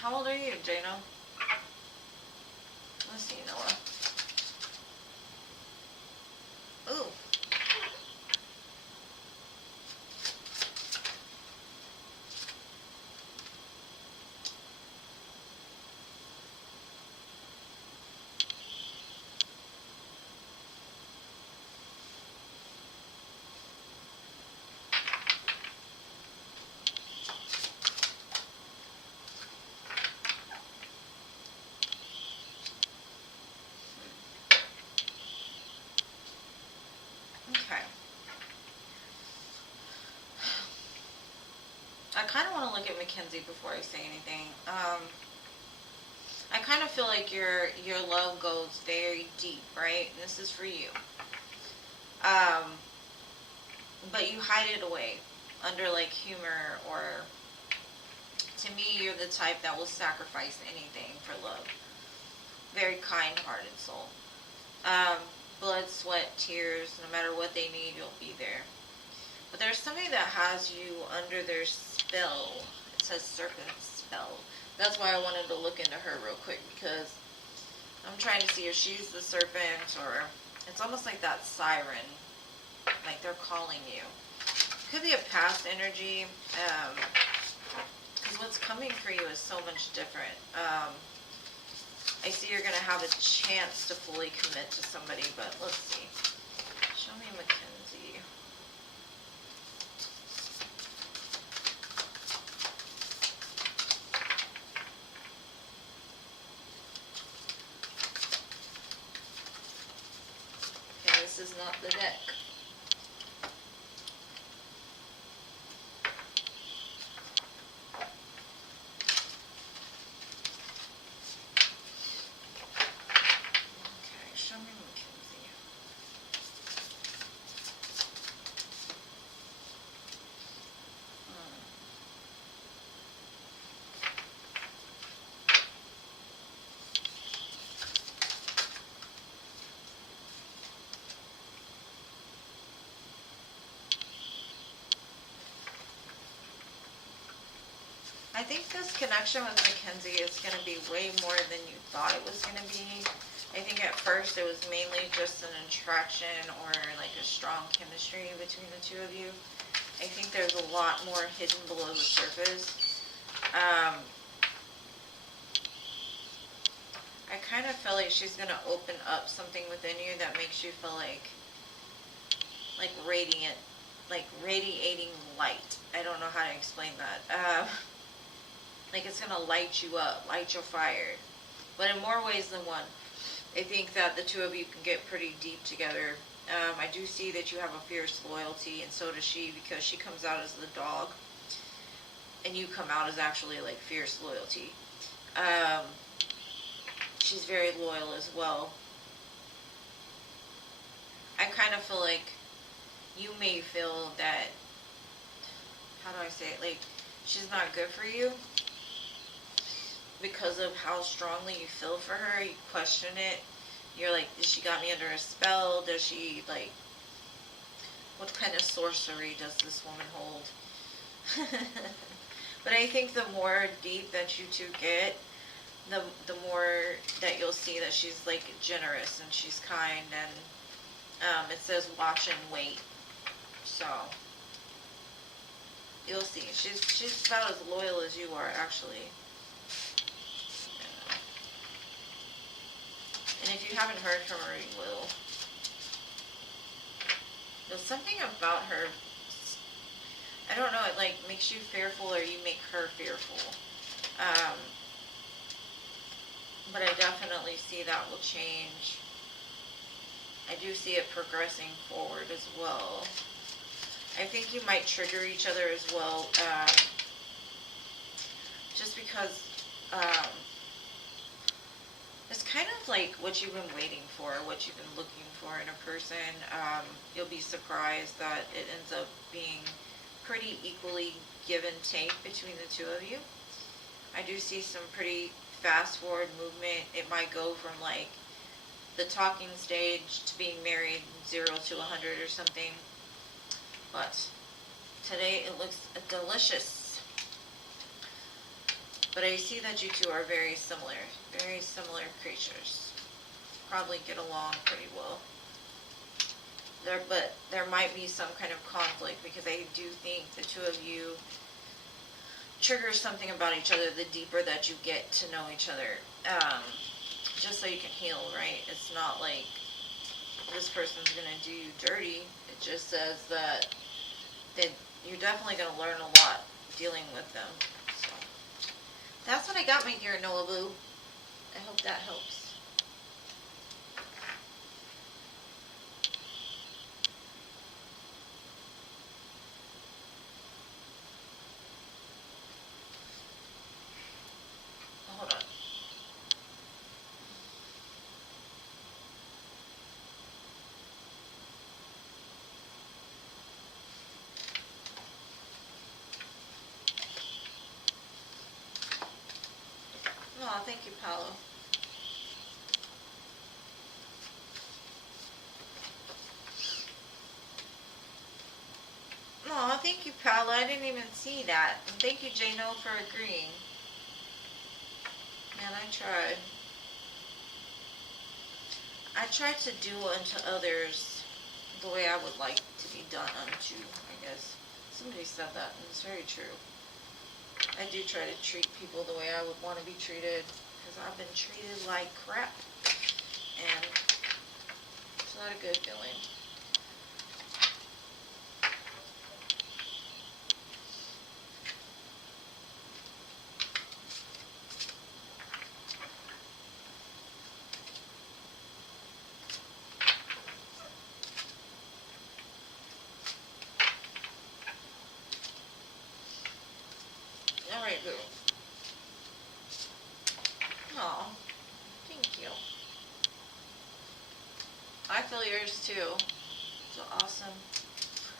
How old are you, Jano? Let's see, Noah. Ooh. Okay. I kind of want to look at Mackenzie before I say anything. I kind of feel like your love goes very deep, right? And this is for you. But you hide it away under like humor, or to me, you're the type that will sacrifice anything for love. Very kind-hearted soul. Blood, sweat, tears, no matter what they need, you'll be there. But there's somebody that has you under their spell. It says serpent spell. That's why I wanted to look into her real quick, because I'm trying to see if she's the serpent, or it's almost like that siren, like they're calling you. Could be a past energy, because what's coming for you is so much different. I see you're going to have a chance to fully commit to somebody, but let's see. Show me Mackenzie. Okay, this is not the deck. I think this connection with Mackenzie is going to be way more than you thought it was going to be. I think at first it was mainly just an attraction or like a strong chemistry between the two of you. I think there's a lot more hidden below the surface. I kind of feel like she's going to open up something within you that makes you feel like radiant, like radiating light. I don't know how to explain that. Like it's going to light you up, light your fire. But in more ways than one. I think that the two of you can get pretty deep together. I do see that you have a fierce loyalty, and so does she, because she comes out as the dog. And you come out as actually like fierce loyalty. She's very loyal as well. I kind of feel like you may feel that, how do I say it, like she's not good for you. Because of how strongly you feel for her, you question it. You're like, does she got me under a spell? Does she, like, what kind of sorcery does this woman hold? But I think the more deep that you two get, the more that you'll see that she's, like, generous and she's kind, and it says watch and wait. So, you'll see. She's about as loyal as you are, actually. And if you haven't heard from her, you will. There's something about her, I don't know, it like makes you fearful, or you make her fearful. But I definitely see that will change. I do see it progressing forward as well. I think you might trigger each other as well, just because it's kind of like what you've been waiting for, what you've been looking for in a person. You'll be surprised that it ends up being pretty equally give and take between the two of you. I do see some pretty fast forward movement. It might go from like the talking stage to being married 0 to 100 or something. But today it looks delicious. But I see that you two are very similar creatures. Probably get along pretty well. But there might be some kind of conflict, because I do think the two of you trigger something about each other the deeper that you get to know each other. Just so you can heal, right? It's not like this person's gonna do you dirty. It just says that you're definitely gonna learn a lot dealing with them. So that's what I got, my dear Noah Boo. I hope that helps. Hold on. Oh, thank you, Paolo. Oh, thank you, Paolo. I didn't even see that. And thank you, Jano, for agreeing. Man, I tried. I tried to do unto others the way I would like to be done unto, I guess. Somebody said that, and it's very true. I do try to treat people the way I would want to be treated, because I've been treated like crap, and it's not a good feeling. Alright, girl. Aw, thank you. I feel yours too. So awesome.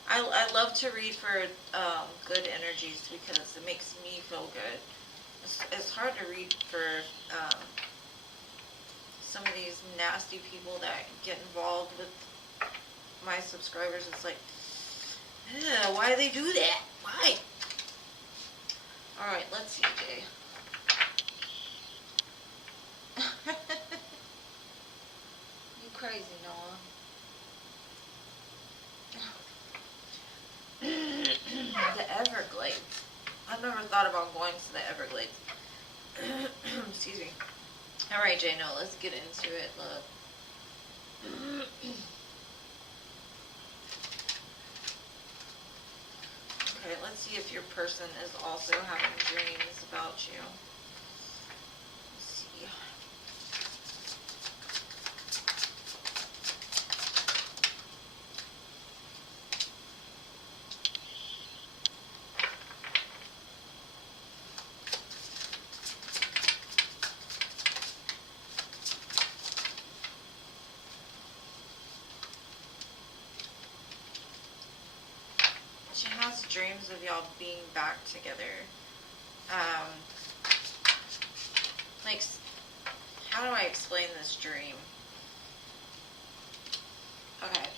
I love to read for good energies, because it makes me feel good. It's hard to read for some of these nasty people that get involved with my subscribers. It's like, why do they do that? Why? Alright, let's see, Jay. You crazy, Noah. The Everglades. I've never thought about going to the Everglades. Excuse me. Alright, Jay, no, let's get into it, love. Okay, let's see if your person is also having dreams about you. Let's see. She has dreams of y'all being back together. Like, how do I explain this dream? Okay.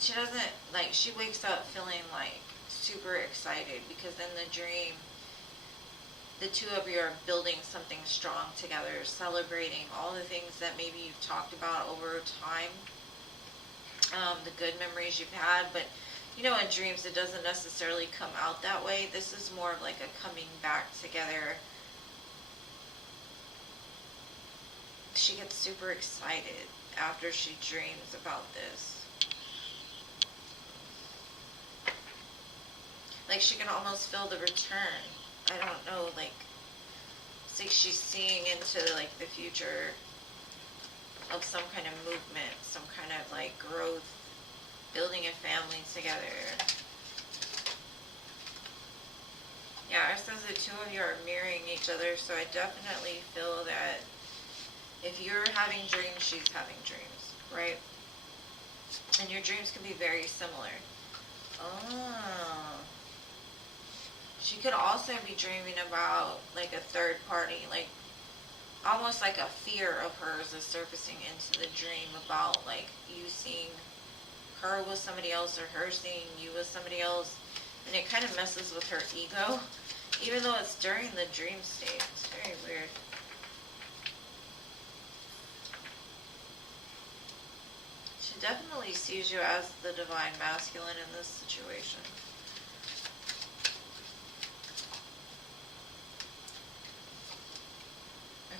She doesn't, like, she wakes up feeling, like, super excited, because in the dream, the two of you are building something strong together, celebrating all the things that maybe you've talked about over time. The good memories you've had, but you know, in dreams it doesn't necessarily come out that way. This is more of like a coming back together. She gets super excited after she dreams about this. Like, she can almost feel the return. I don't know, like, it's like she's seeing into like the future of some kind of movement, some kind of like growth, building a family together. Yeah, it says the two of you are mirroring each other, so I definitely feel that if you're having dreams, she's having dreams, right? And your dreams can be very similar. Oh. She could also be dreaming about like a third party, like almost like a fear of hers is surfacing into the dream about like you seeing her with somebody else or her seeing you with somebody else. and it kind of messes with her ego, even though it's during the dream state. It's very weird. She definitely sees you as the divine masculine in this situation.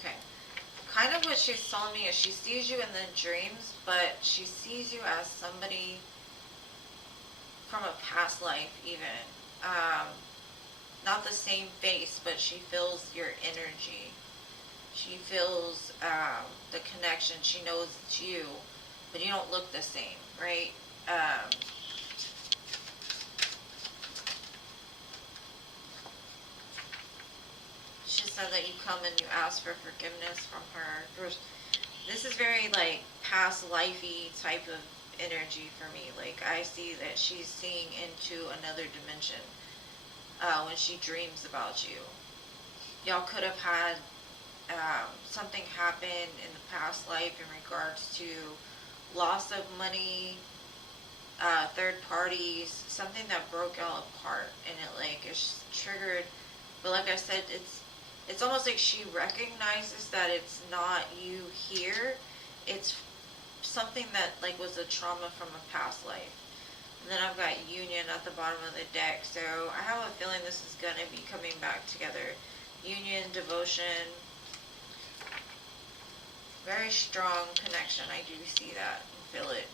Okay. Kind of what she's telling me is she sees you in the dreams, but she sees you as somebody from a past life even. Not the same face, but she feels your energy. She feels the connection. She knows it's you, but you don't look the same, right? She said that you come and you ask for forgiveness from her. This is very like past lifey type of energy for me. Like I see that she's seeing into another dimension when she dreams about you. Y'all could have had something happen in the past life in regards to loss of money, third parties, something that broke y'all apart, and it like is triggered. But like I said, it's almost like she recognizes that it's not you here. It's something that like was a trauma from a past life. And then I've got union at the bottom of the deck. So I have a feeling this is going to be coming back together. Union, devotion, very strong connection. I do see that and feel it.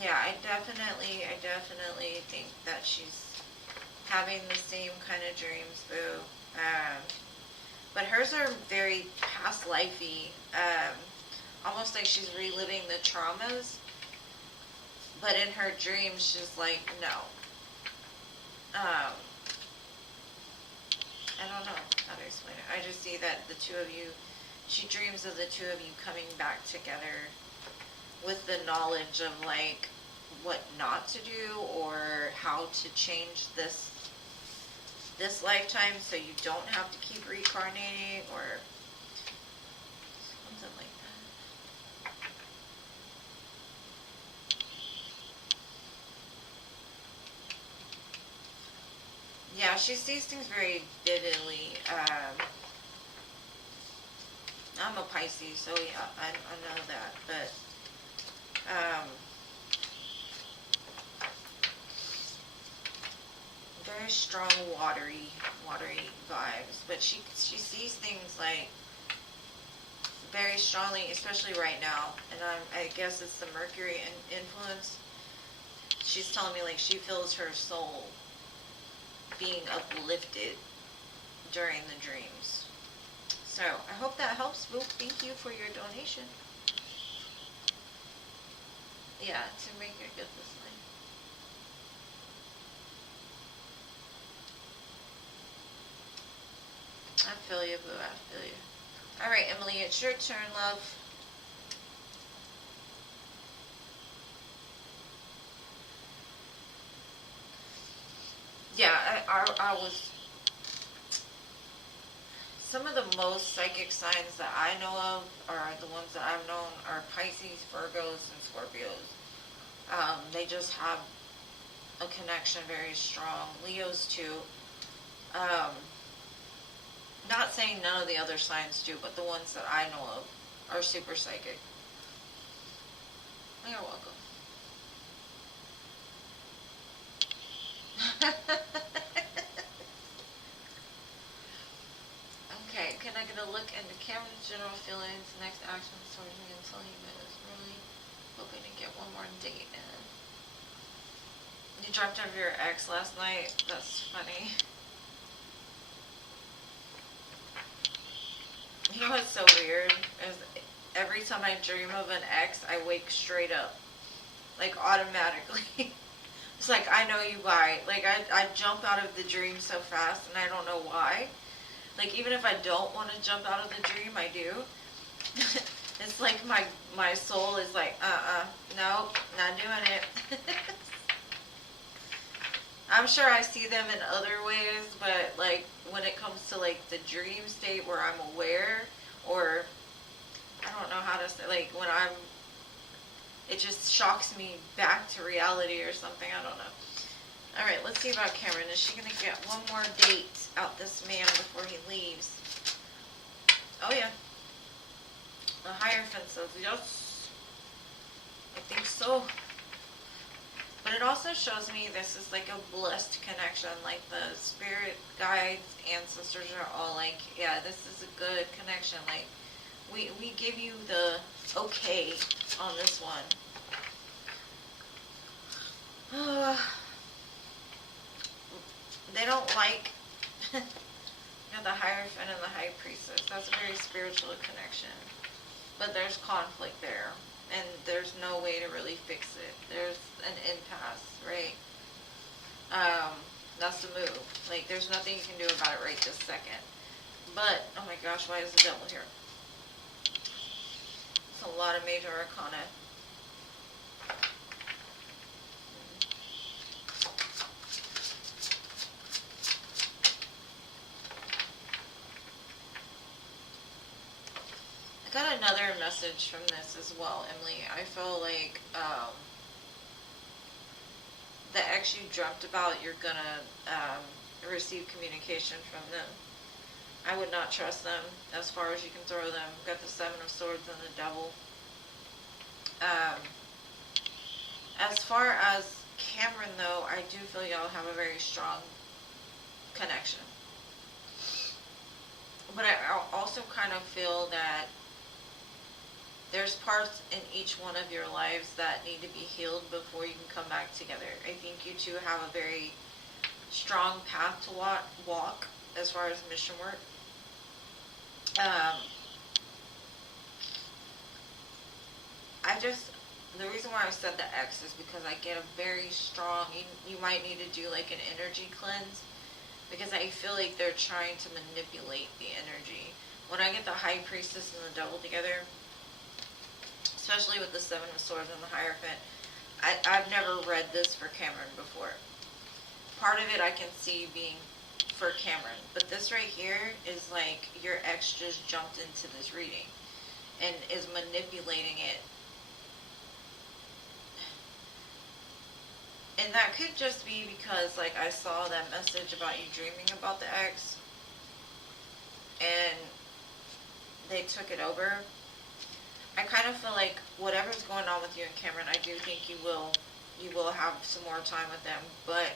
Yeah, I definitely think that she's having the same kind of dreams, boo. But hers are very past lifey, almost like she's reliving the traumas. But in her dreams, she's like, no. I don't know how to explain it. I just see that the two of you, she dreams of the two of you coming back together with the knowledge of like what not to do or how to change this lifetime so you don't have to keep reincarnating or something like that. Yeah, she sees things very vividly. I'm a Pisces, so yeah, I know that, but very strong watery vibes, but she sees things like very strongly, especially right now, and I guess it's the Mercury influence. She's telling me like she feels her soul being uplifted during the dreams. So I hope that helps, Boop. Thank you for your donation. Yeah, to make your gift this life. I feel you, boo. I feel you. All right, Emily, it's your turn, love. Yeah, I was. Some of the most psychic signs that I know of are the ones that I've known are Pisces, Virgos, and Scorpios. They just have a connection very strong. Leos too. Not saying none of the other signs do, but the ones that I know of are super psychic. You're welcome. Okay, can I get a look into Cameron's general feelings, next action towards me until he is really hoping to get one more date in? You dreamt of your ex last night? That's funny. You know what's so weird? Is every time I dream of an ex, I wake straight up. Like, automatically. It's like, I know you why. Like, I jump out of the dream so fast, and I don't know why. Like, even if I don't want to jump out of the dream, I do. It's like my soul is like, nope, not doing it. I'm sure I see them in other ways, but like when it comes to like the dream state where I'm aware, or I don't know how to say, like, when it just shocks me back to reality or something. I don't know. All right, let's see about Cameron. Is she going to get one more date out this man before he leaves? Oh, yeah. The Hierophant says, yes, I think so. But it also shows me this is like a blessed connection. Like the spirit guides, ancestors are all like, yeah, this is a good connection. Like, we give you the okay on this one. They don't like you know, the Hierophant and the High Priestess. That's a very spiritual connection. But there's conflict there. And there's no way to really fix it. There's an impasse, right? That's the move. Like, there's nothing you can do about it right this second. But, oh my gosh, why is the devil here? It's a lot of major arcana. I got another message from this as well, Emily. I feel like the ex you dreamt about, you're gonna receive communication from them. I would not trust them as far as you can throw them. We've got the Seven of Swords and the Devil. As far as Cameron, though, I do feel y'all have a very strong connection. But I also kind of feel that there's parts in each one of your lives that need to be healed before you can come back together. I think you two have a very strong path to walk as far as mission work. The reason why I said the X is because I get a very strong, you might need to do like an energy cleanse, because I feel like they're trying to manipulate the energy. When I get the High Priestess and the Devil together, especially with the Seven of Swords and the Hierophant, I've never read this for Cameron before. Part of it I can see being for Cameron, but this right here is like your ex just jumped into this reading and is manipulating it. And that could just be because, like, I saw that message about you dreaming about the ex and they took it over. I kind of feel like whatever's going on with you and Cameron, I do think you will have some more time with them. But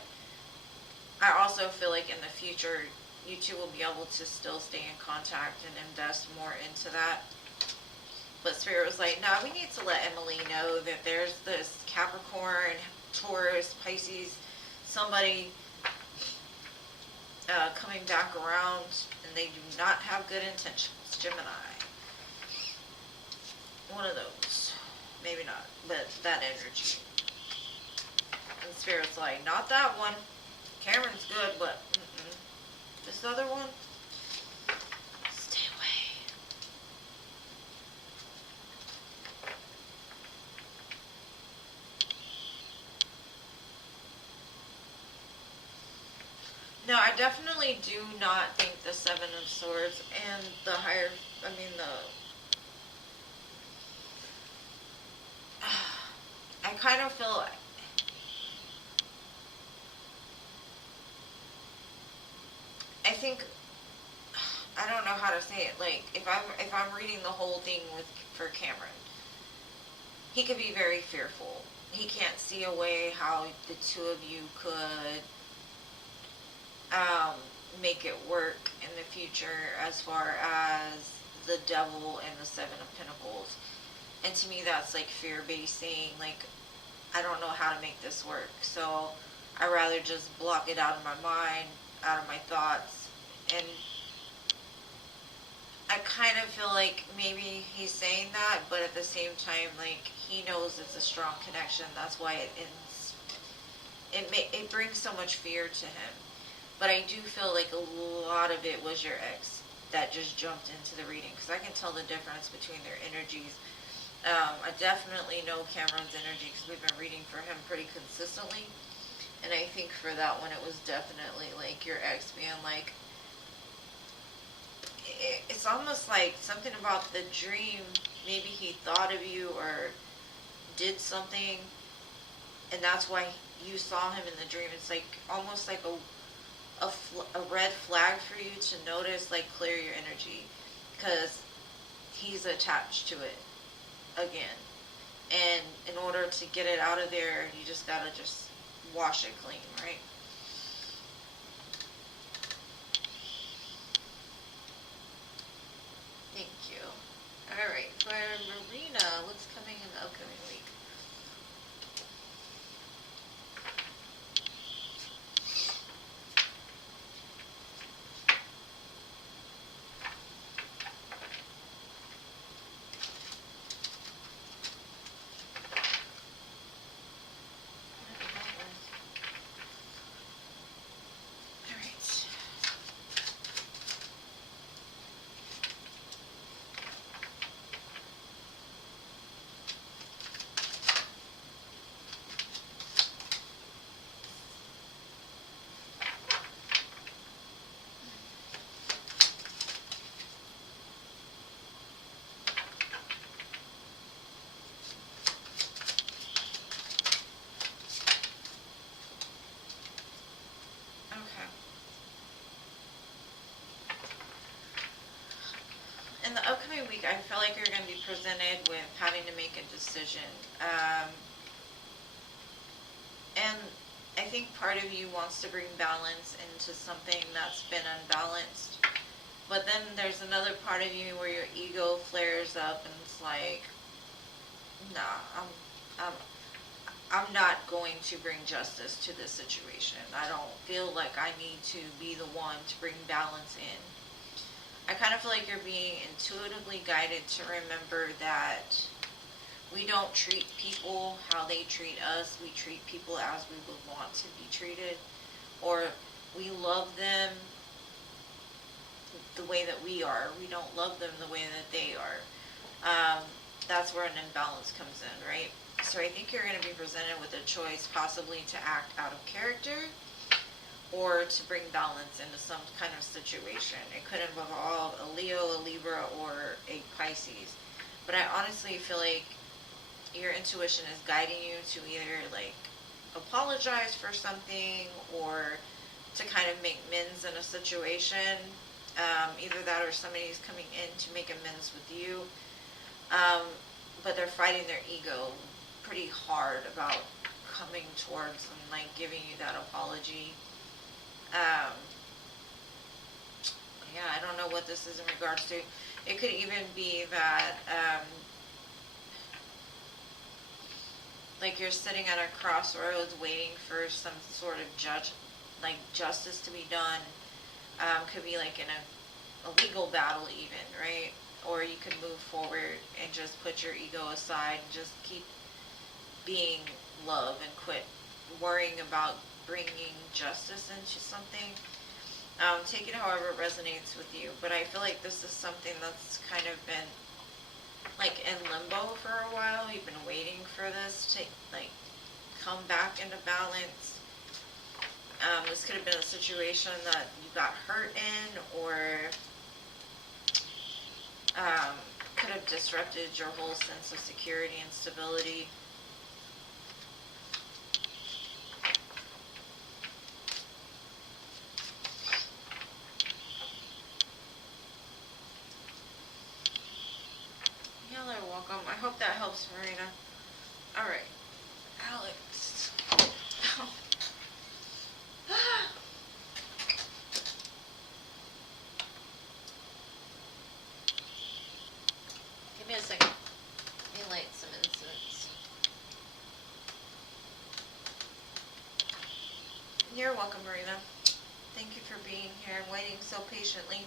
I also feel like in the future, you two will be able to still stay in contact and invest more into that. But Spirit was like, no, we need to let Emily know that there's this Capricorn, Taurus, Pisces, somebody coming back around, and they do not have good intentions. Gemini. One of those. Maybe not, but that energy. And Spirit's like, not that one. Cameron's good, but this other one, stay away. No, I definitely do not think the Seven of Swords and the I kind of feel I don't know how to say it. Like, if I'm reading the whole thing for Cameron, he could be very fearful. He can't see a way how the two of you could make it work in the future as far as the Devil and the Seven of Pentacles. And to me, that's like fear-basing. Like, I don't know how to make this work, so I rather just block it out of my mind, out of my thoughts. And I kind of feel like maybe he's saying that, but at the same time, like, he knows it's a strong connection. That's why it brings so much fear to him. But I do feel like a lot of it was your ex that just jumped into the reading, because I can tell the difference between their energies. I definitely know Cameron's energy because we've been reading for him pretty consistently. And I think for that one, it was definitely like your ex being like, it's almost like something about the dream. Maybe he thought of you or did something, and that's why you saw him in the dream. It's like almost like a red flag for you to notice, like clear your energy, because he's attached to it again. And in order to get it out of there, you just gotta just wash it clean, right? Thank you. Alright, for Marina, what's coming in the upcoming week? In the upcoming week, I feel like you're going to be presented with having to make a decision. And I think part of you wants to bring balance into something that's been unbalanced. But then there's another part of you where your ego flares up and it's like, nah, I'm not going to bring justice to this situation. I don't feel like I need to be the one to bring balance in. I kind of feel like you're being intuitively guided to remember that we don't treat people how they treat us. We treat people as we would want to be treated. Or we love them the way that we are. We don't love them the way that they are. That's where an imbalance comes in, right? So I think you're going to be presented with a choice possibly to act out of character or to bring balance into some kind of situation. It could involve a Leo, a Libra, or a Pisces. But I honestly feel like your intuition is guiding you to either like apologize for something or to kind of make amends in a situation. Either that or somebody's coming in to make amends with you. But they're fighting their ego pretty hard about coming towards and like giving you that apology. Yeah, I don't know what this is in regards to. It could even be that, like you're sitting at a crossroads waiting for some sort of justice to be done. Could be like in a legal battle even, right? Or you could move forward and just put your ego aside and just keep being love and quit worrying about bringing justice into something. Take it however it resonates with you, but I feel like this is something that's kind of been like in limbo for a while. You've been waiting for this to like come back into balance. This could have been a situation that you got hurt in, or could have disrupted your whole sense of security and stability. Y'all are welcome. I hope that helps, Marina. Alright. Alex. Give me a second. Let me light some incense. You're welcome, Marina. Thank you for being here and waiting so patiently.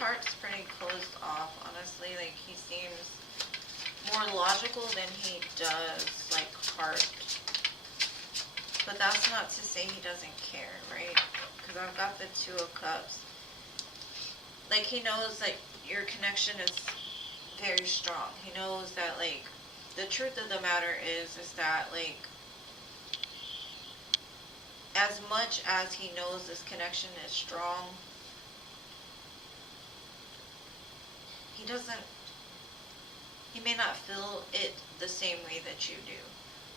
heart's pretty closed off, honestly. Like, he seems more logical than he does, like, heart. But that's not to say he doesn't care, right? Because I've got the Two of Cups. Like, he knows, like, your connection is very strong. He knows that, like, the truth of the matter is that, like, as much as he knows this connection is strong, he may not feel it the same way that you do.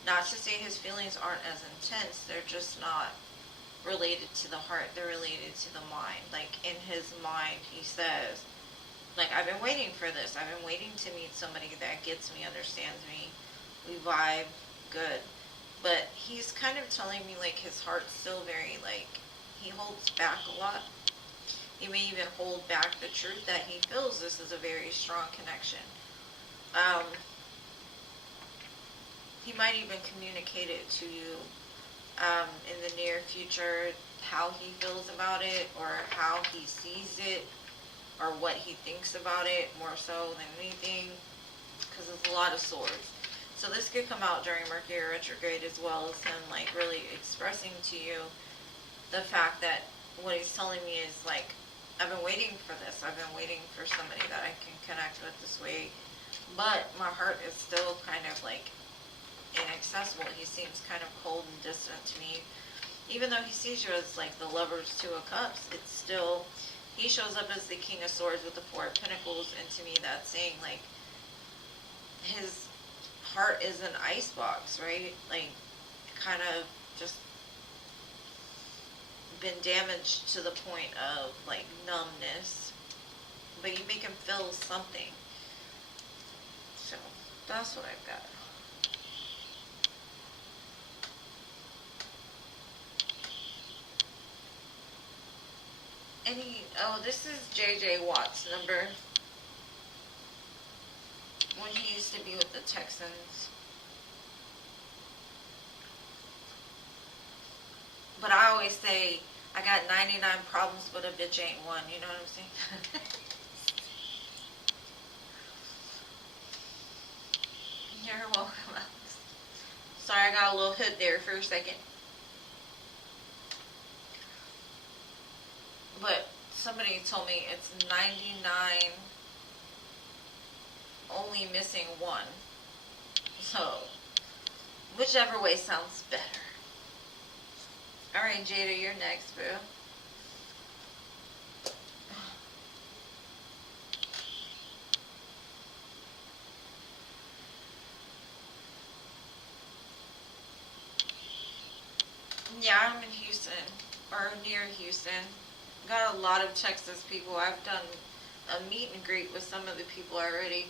Not to say his feelings aren't as intense, they're just not related to the heart, they're related to the mind. Like, in his mind, he says, like, I've been waiting for this. I've been waiting to meet somebody that gets me, understands me, we vibe, good. But he's kind of telling me, like, his heart's still very, like, he holds back a lot. He may even hold back the truth that he feels this is a very strong connection. He might even communicate it to you in the near future, how he feels about it, or how he sees it, or what he thinks about it, more so than anything, because it's a lot of swords. So this could come out during Mercury retrograde, as well as him, like, really expressing to you the fact that what he's telling me is, like, I've been waiting for this. I've been waiting for somebody that I can connect with this way. But my heart is still kind of, like, inaccessible. He seems kind of cold and distant to me. Even though he sees you as, like, the Lover's Two of Cups, it's still, he shows up as the King of Swords with the Four of Pentacles. And to me, that's saying, like, his heart is an icebox, right? Like, kind of just been damaged to the point of, like, numbness, but you make him feel something. So that's what I've got. This is JJ Watt's number, when he used to be with the Texans. But I always say, I got 99 problems, but a bitch ain't one. You know what I'm saying? You're welcome, Alex. Sorry, I got a little hood there for a second. But somebody told me it's 99, only missing one. So, whichever way sounds better. Alright, Jada, you're next, boo. Yeah, I'm in Houston, or near Houston. Got a lot of Texas people. I've done a meet and greet with some of the people already.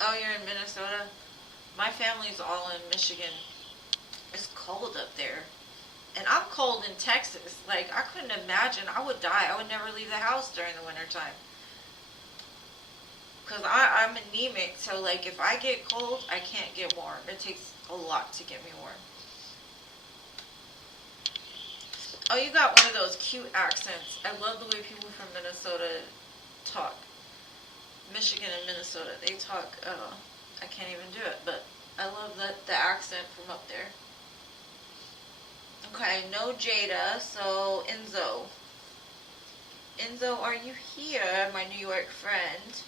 Oh, you're in Minnesota? My family's all in Michigan. It's cold up there. And I'm cold in Texas. Like, I couldn't imagine. I would die. I would never leave the house during the wintertime. Because I'm anemic, so, like, if I get cold, I can't get warm. It takes a lot to get me warm. Oh, you got one of those cute accents. I love the way people from Minnesota talk. Michigan and Minnesota, they talk, I can't even do it, but I love the accent from up there. Okay, no Jada, so Enzo. Enzo, are you here, my New York friend?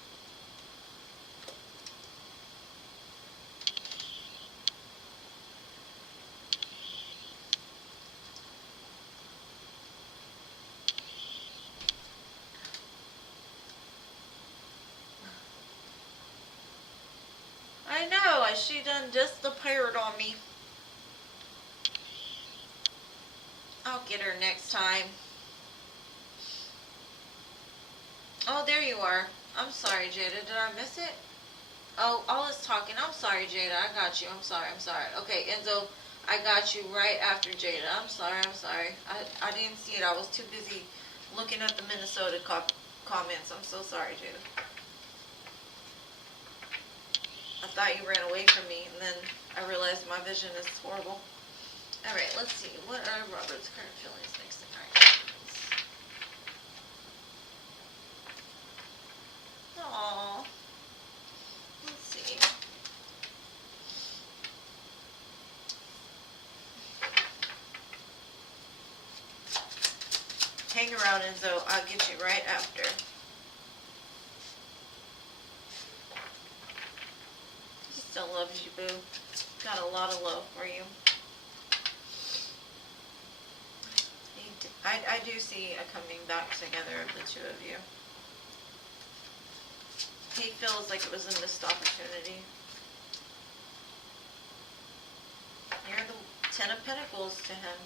I know, she done disappeared on me. I'll get her next time. Oh, there you are. I'm sorry, Jada. Did I miss it? Oh, all is talking. I'm sorry, Jada. I got you. I'm sorry. Okay, Enzo, I got you right after Jada. I'm sorry. I didn't see it. I was too busy looking at the Minnesota comments. I'm so sorry, Jada. I thought you ran away from me, and then I realized my vision is horrible. Alright, let's see. What are Robert's current feelings next thing? Alright. Aww. Let's see. Hang around, Enzo. I'll get you right after. He still loves you, boo. Got a lot of love for you. I do see a coming back together of the two of you. He feels like it was a missed opportunity. You're the 10 of Pentacles to him.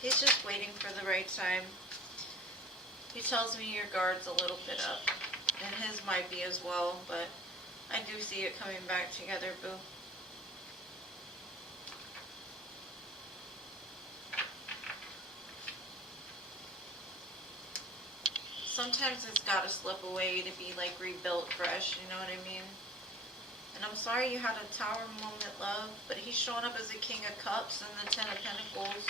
He's just waiting for the right time. He tells me your guard's a little bit up. And his might be as well, but I do see it coming back together, boo. Sometimes it's gotta slip away to be like rebuilt fresh, you know what I mean? And I'm sorry you had a tower moment, love, but he's showing up as a King of Cups and the 10 of Pentacles.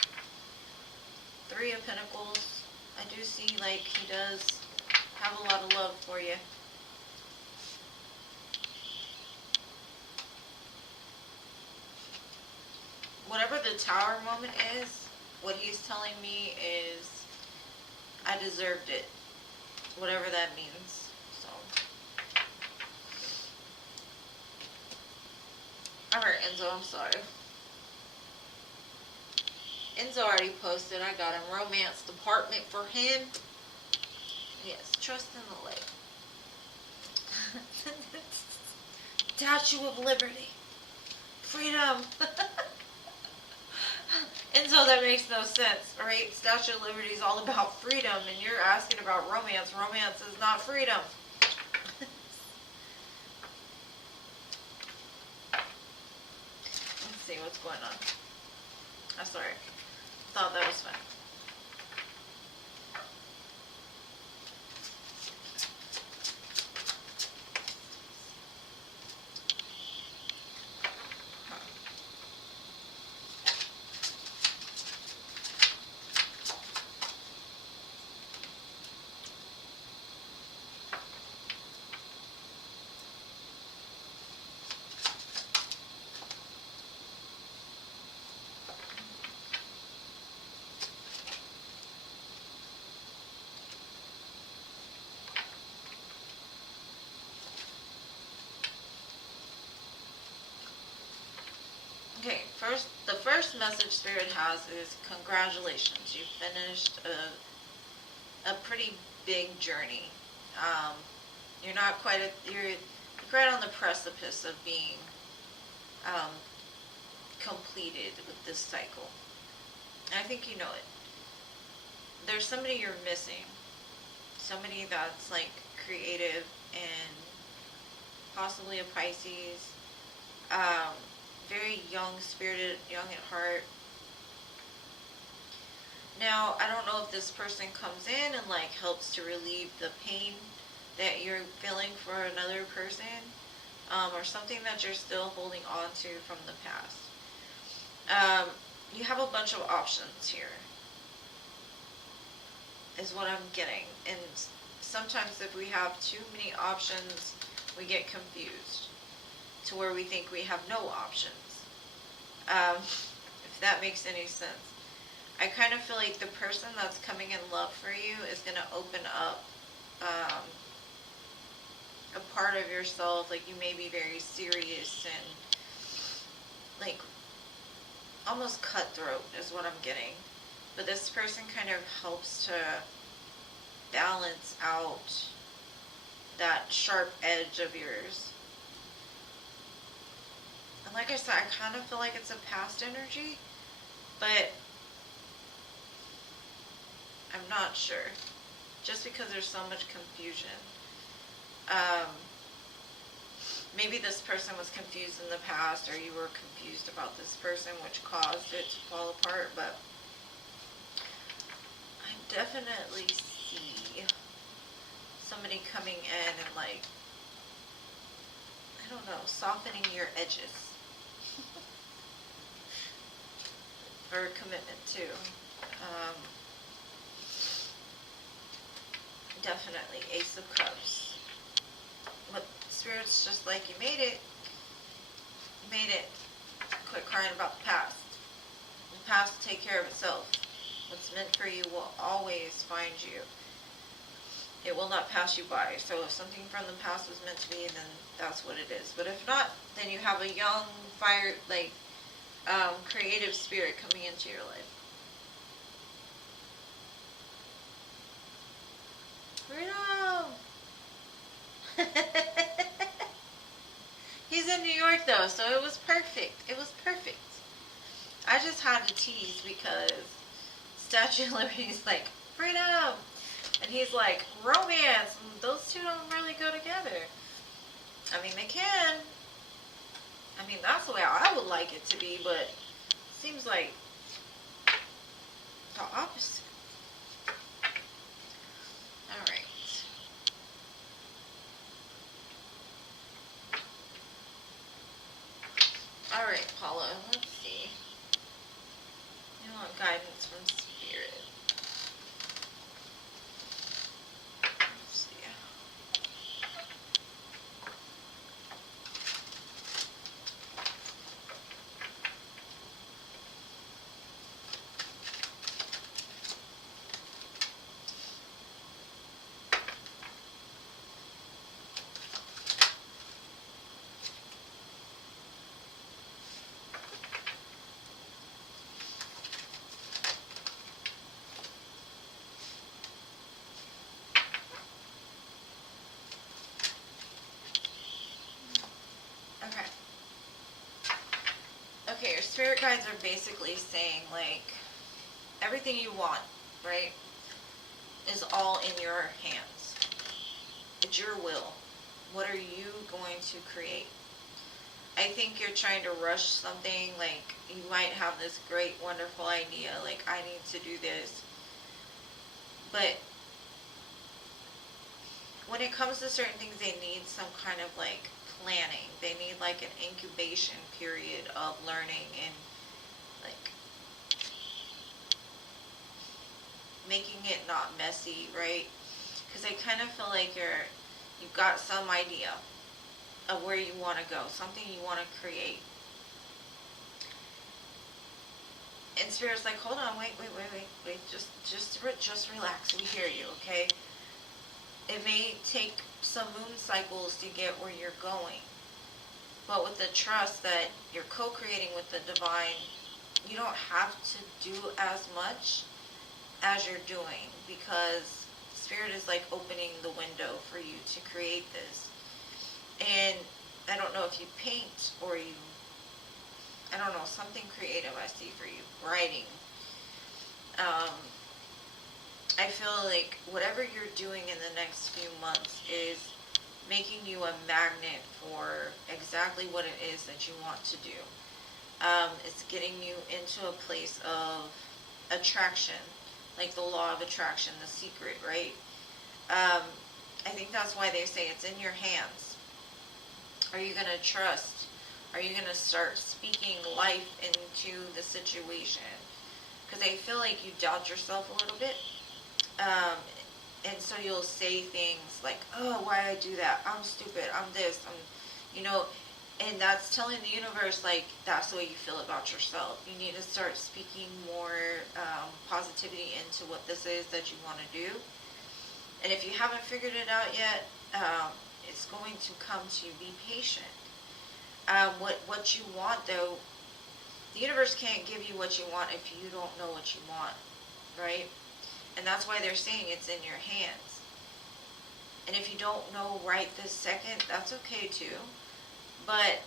3 of Pentacles. I do see like he does have a lot of love for you. Whatever the tower moment is, what he's telling me is I deserved it. Whatever that means. So. Alright, Enzo, I'm sorry. Enzo already posted. I got him. Romance department for him. Yes, trust in the light. Statue of Liberty. Freedom. Enzo, that makes no sense, right? Statue of Liberty is all about freedom, and you're asking about romance. Romance is not freedom. Let's see what's going on. I'm sorry. Thought that was fun. Okay, the first message Spirit has is congratulations. You finished a pretty big journey. You're not quite you're right on the precipice of being completed with this cycle. And I think you know it. There's somebody you're missing. Somebody that's like creative and possibly a Pisces. Very young-spirited, young at heart. Now, I don't know if this person comes in and like helps to relieve the pain that you're feeling for another person, or something that you're still holding on to from the past. You have a bunch of options here, is what I'm getting. And sometimes if we have too many options, we get confused to where we think we have no options. If that makes any sense. I kind of feel like the person that's coming in love for you is going to open up a part of yourself. Like you may be very serious and like almost cutthroat is what I'm getting. But this person kind of helps to balance out that sharp edge of yours. And like I said, I kind of feel like it's a past energy, but I'm not sure. Just because there's so much confusion. Maybe this person was confused in the past, or you were confused about this person, which caused it to fall apart, but I definitely see somebody coming in and like, I don't know, softening your edges. or commitment too. Definitely Ace of Cups. But Spirit's just like, you made it. You made it. Quit crying about the past. The past will take care of itself. What's meant for you will always find you. It will not pass you by. So if something from the past was meant to be, then that's what it is. But if not, then you have a young, fire, like, creative spirit coming into your life. Freedom! He's in New York though, so it was perfect. It was perfect. I just had to tease because Statue of Liberty's like, freedom! And he's like, romance! And those two don't really go together. I mean, they can. I mean, that's the way I would like it to be, but it seems like the opposite. Alright. Alright, Paula, let's see. You want guidance from Spirit. Let's see. Okay. Okay, your spirit guides are basically saying, like, everything you want, right, is all in your hands. It's your will. What are you going to create? I think you're trying to rush something, like, you might have this great, wonderful idea, like, I need to do this. But when it comes to certain things, they need some kind of, like, planning. They need, like, an incubation period of learning and, like, making it not messy, right? Because I kind of feel like you've got some idea of where you want to go, something you want to create. And Spirit's like, hold on, wait, just relax, we hear you, okay? It may take some moon cycles to get where you're going, but with the trust that you're co-creating with the divine, you don't have to do as much as you're doing, because Spirit is like opening the window for you to create this. And I don't know if you paint or I don't know, something creative I see for you. Writing. I feel like whatever you're doing in the next few months is making you a magnet for exactly what it is that you want to do. It's getting you into a place of attraction, like the law of attraction, the secret, right? I think that's why they say it's in your hands. Are you going to trust? Are you going to start speaking life into the situation? Because I feel like you doubt yourself a little bit. And so you'll say things like, oh, why I do that? I'm stupid. I'm this. And that's telling the universe, like, that's the way you feel about yourself. You need to start speaking more positivity into what this is that you want to do. And if you haven't figured it out yet, it's going to come to you. Be patient. What you want, though, the universe can't give you what you want if you don't know what you want, right? And that's why they're saying it's in your hands. And if you don't know right this second, that's okay too. But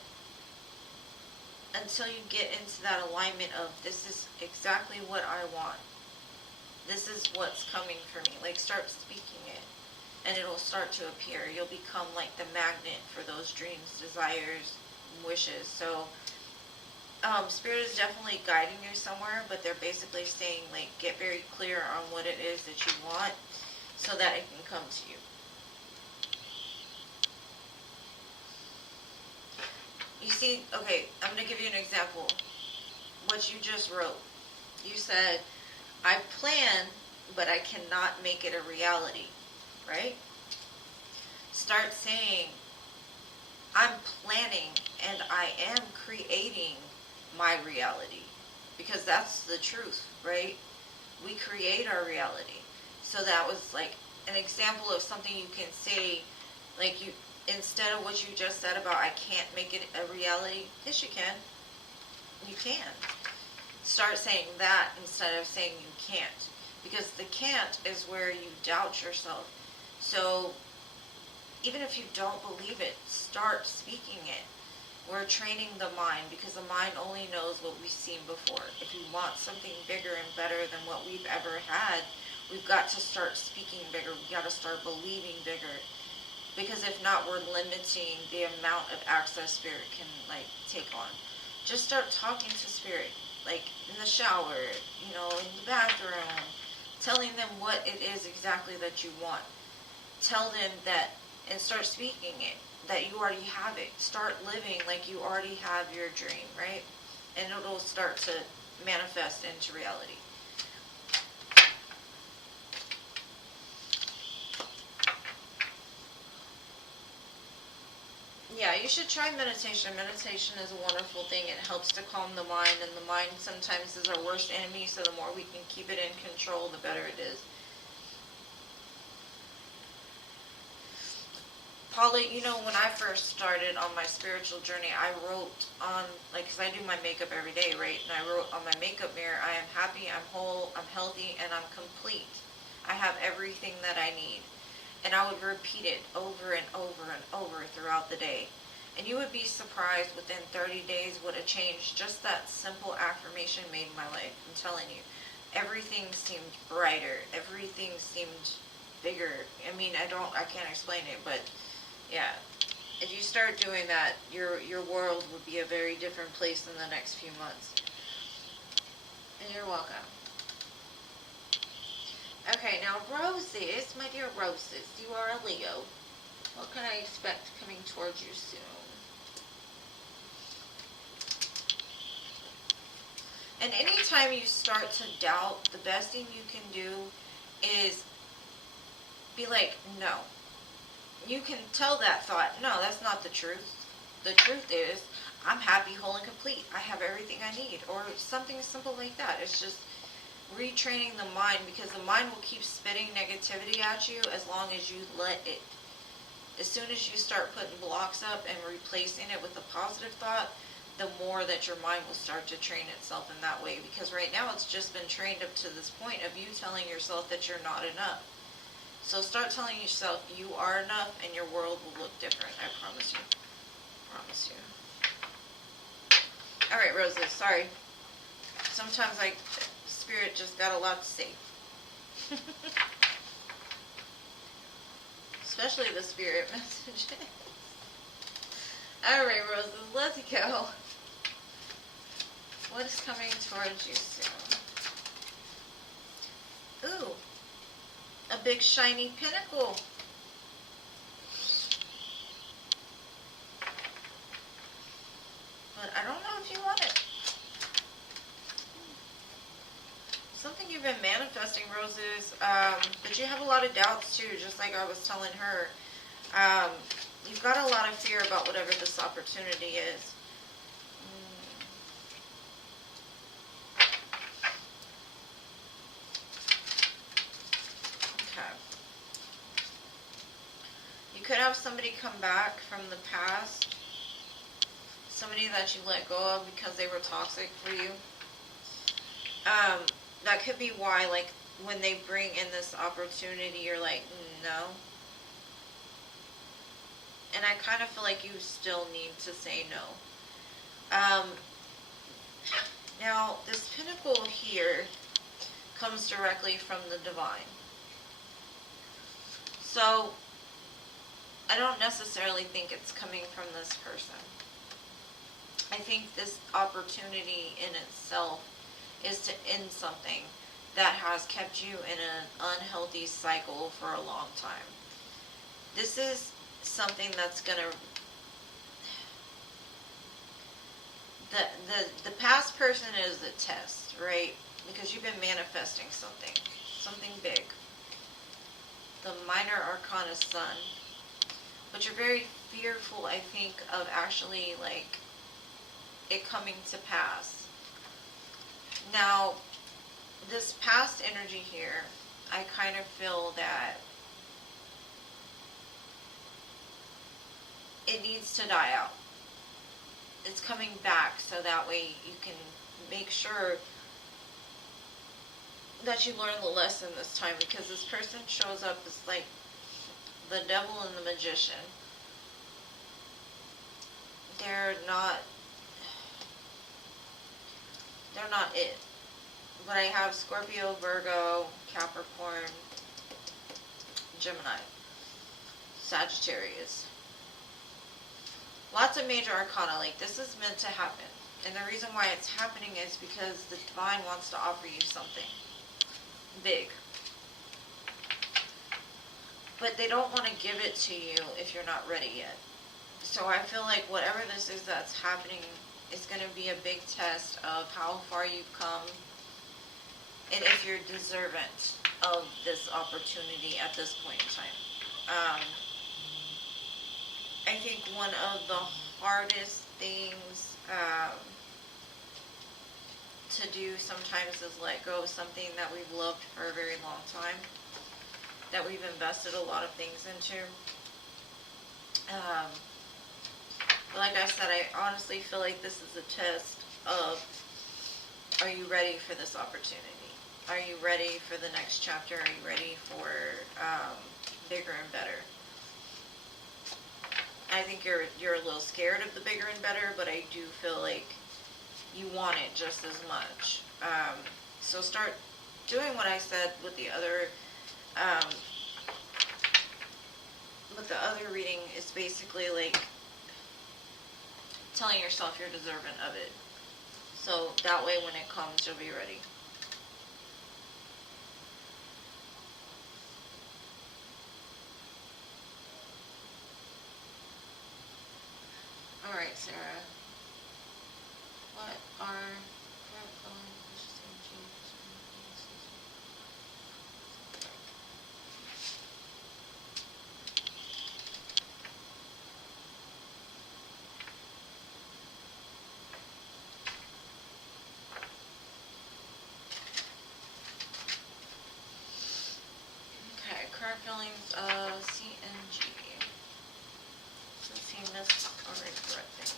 until you get into that alignment of, this is exactly what I want, this is what's coming for me, like, start speaking it, and it'll start to appear. You'll become like the magnet for those dreams, desires, wishes. So Spirit is definitely guiding you somewhere, but they're basically saying, like, get very clear on what it is that you want so that it can come to you. You see, okay, I'm going to give you an example. What you just wrote. You said, I plan, but I cannot make it a reality, right? Start saying, I'm planning and I am creating my reality. Because that's the truth, right? We create our reality. So that was like an example of something you can say, like you, instead of what you just said about I can't make it a reality. Yes, you can. You can. Start saying that instead of saying you can't. Because the can't is where you doubt yourself. So even if you don't believe it, start speaking it. We're training the mind because the mind only knows what we've seen before. If we want something bigger and better than what we've ever had, we've got to start speaking bigger. We've got to start believing bigger. Because if not, we're limiting the amount of access spirit can like take on. Just start talking to spirit, like in the shower, in the bathroom, telling them what it is exactly that you want. Tell them that, and start speaking it, that you already have it. Start living like you already have your dream, right? And it'll start to manifest into reality. Yeah, you should try meditation. Meditation is a wonderful thing. It helps to calm the mind, and the mind sometimes is our worst enemy, so the more we can keep it in control, the better it is. Polly, when I first started on my spiritual journey, I wrote on, because I do my makeup every day, right? And I wrote on my makeup mirror, I am happy, I'm whole, I'm healthy, and I'm complete. I have everything that I need. And I would repeat it over and over and over throughout the day. And you would be surprised within 30 days what a change just that simple affirmation made in my life. I'm telling you. Everything seemed brighter. Everything seemed bigger. I mean, I can't explain it, but yeah. If you start doing that, your world would be a very different place in the next few months. And you're welcome. Okay, now roses, my dear roses, you are a Leo. What can I expect coming towards you soon? And anytime you start to doubt, the best thing you can do is be like, no. You can tell that thought, no, that's not the truth. The truth is, I'm happy, whole, and complete. I have everything I need. Or something simple like that. It's just retraining the mind, because the mind will keep spitting negativity at you as long as you let it. As soon as you start putting blocks up and replacing it with a positive thought, the more that your mind will start to train itself in that way. Because right now it's just been trained up to this point of you telling yourself that you're not enough. So start telling yourself you are enough, and your world will look different. I promise you. Promise you. Alright, roses, sorry. Sometimes Spirit just got a lot to say. Especially the spirit messages. Alright, roses, let's go. What is coming towards you soon? Ooh. A big shiny pinnacle. But I don't know if you want it. Something you've been manifesting, roses, but you have a lot of doubts too, just like I was telling her. You've got a lot of fear about whatever this opportunity is. Okay. You could have somebody come back from the past, somebody that you let go of because they were toxic for you. That could be why, like, when they bring in this opportunity, you're like, no. And I kind of feel like you still need to say no. Now, this pinnacle here comes directly from the divine. So, I don't necessarily think it's coming from this person. I think this opportunity in itself is to end something that has kept you in an unhealthy cycle for a long time. This is something that's going to... the past person is the test, right? Because you've been manifesting something big. The minor arcana sun. But you're very fearful, I think, of actually, like, it coming to pass. Now, this past energy here, I kind of feel that it needs to die out. It's coming back so that way you can make sure that you learn the lesson this time, because this person shows up as like the devil and the magician. They're not it. But I have Scorpio, Virgo, Capricorn, Gemini, Sagittarius. Lots of major arcana. Like, this is meant to happen. And the reason why it's happening is because the divine wants to offer you something big. But they don't want to give it to you if you're not ready yet. So I feel like whatever this is that's happening is going to be a big test of how far you've come and if you're deserving of this opportunity at this point in time. I think one of the hardest things to do sometimes is let go of something that we've loved for a very long time, that we've invested a lot of things into. But like I said, I honestly feel like this is a test of, are you ready for this opportunity? Are you ready for the next chapter? Are you ready for bigger and better? I think you're a little scared of the bigger and better, but I do feel like you want it just as much. So start doing what I said with the other reading, is basically like telling yourself you're deserving of it. So that way when it comes, you'll be ready. Alright, Sarah. What are current feelings of CNG? Since he missed or regret things.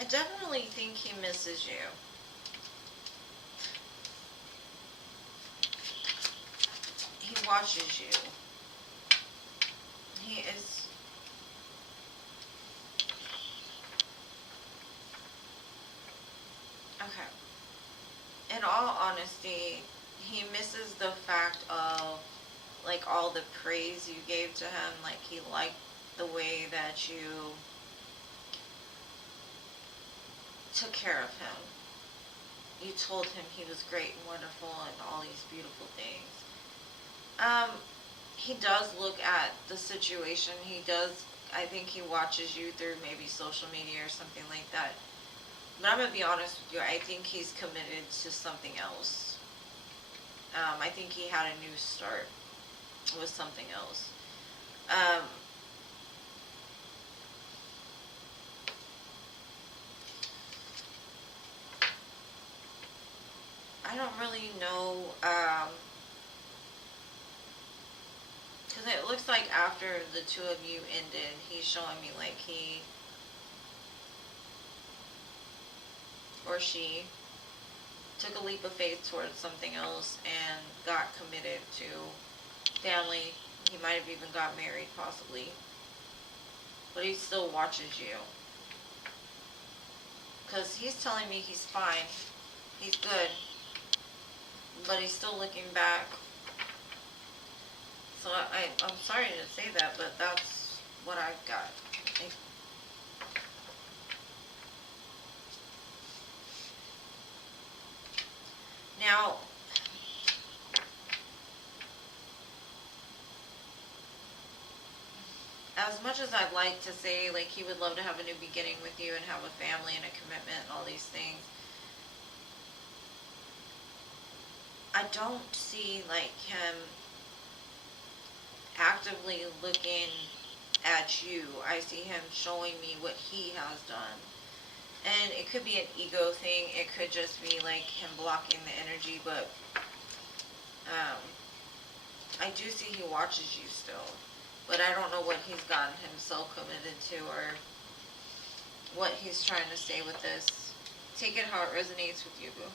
I definitely think he misses you. He watches you. He is... Okay. In all honesty, he misses the fact of, like, all the praise you gave to him. Like, he liked the way that you took care of him. You told him he was great and wonderful and all these beautiful things. He does look at the situation. He does, I think he watches you through maybe social media or something like that. But I'm going to be honest with you, I think he's committed to something else. I think he had a new start with something else. I don't really know, because it looks like after the two of you ended, he's showing me like he or she took a leap of faith towards something else and got committed to family. He might have even got married, possibly. But he still watches you. Because he's telling me he's fine. He's good. But he's still looking back. So I'm sorry to say that, but that's what I've got. Now, as much as I'd like to say, like, he would love to have a new beginning with you and have a family and a commitment and all these things, I don't see, like, him actively looking at you. I see him showing me what he has done. And it could be an ego thing. It could just be, like, him blocking the energy, but I do see he watches you still. But I don't know what he's gotten himself committed to or what he's trying to say with this. Take it how it resonates with you, boo.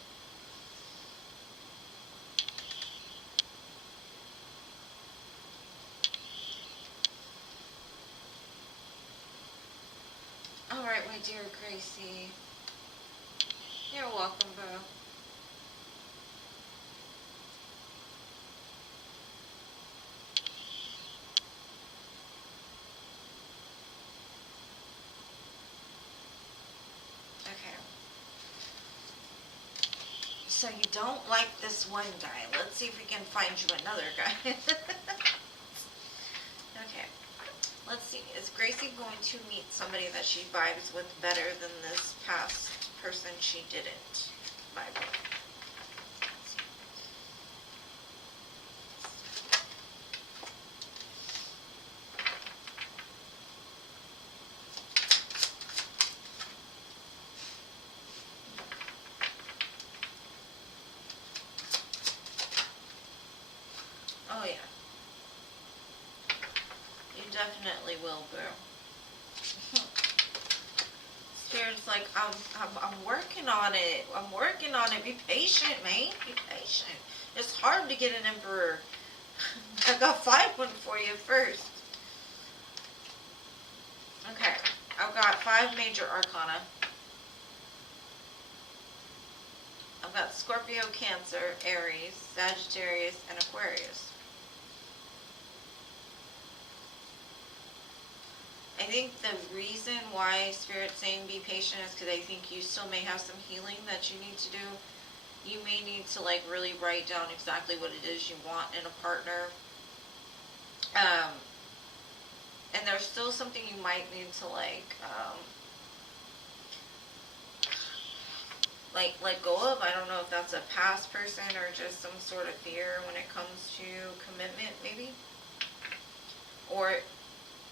Alright, my dear Gracie. You're welcome, bro. Okay. So you don't like this one guy. Let's see if we can find you another guy. Okay. Let's see. Is Gracie going to meet somebody that she vibes with better than this past person she didn't vibe with? Oh yeah. You definitely will, boo. Spirit's like, I'm working on it. I'm working on it. Be patient, man. Be patient. It's hard to get an emperor. I got 5 one for you first. Okay. I've got 5 major arcana. I've got Scorpio, Cancer, Aries, Sagittarius, and Aquarius. I think the reason why Spirit's saying be patient is because I think you still may have some healing that you need to do. You may need to, like, really write down exactly what it is you want in a partner. And there's still something you might need to, like let go of. I don't know if that's a past person or just some sort of fear when it comes to commitment, maybe. Or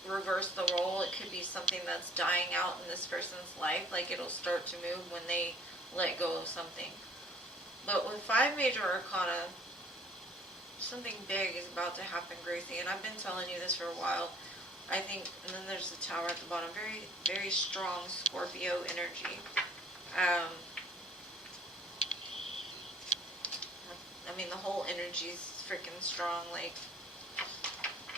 reverse the role. It could be something that's dying out in this person's life. Like, it'll start to move when they let go of something. But with 5 major arcana, something big is about to happen, Gracie. And I've been telling you this for a while. I think, and then there's the Tower at the bottom. Very, very strong Scorpio energy. I mean, the whole energy's freaking strong. Like,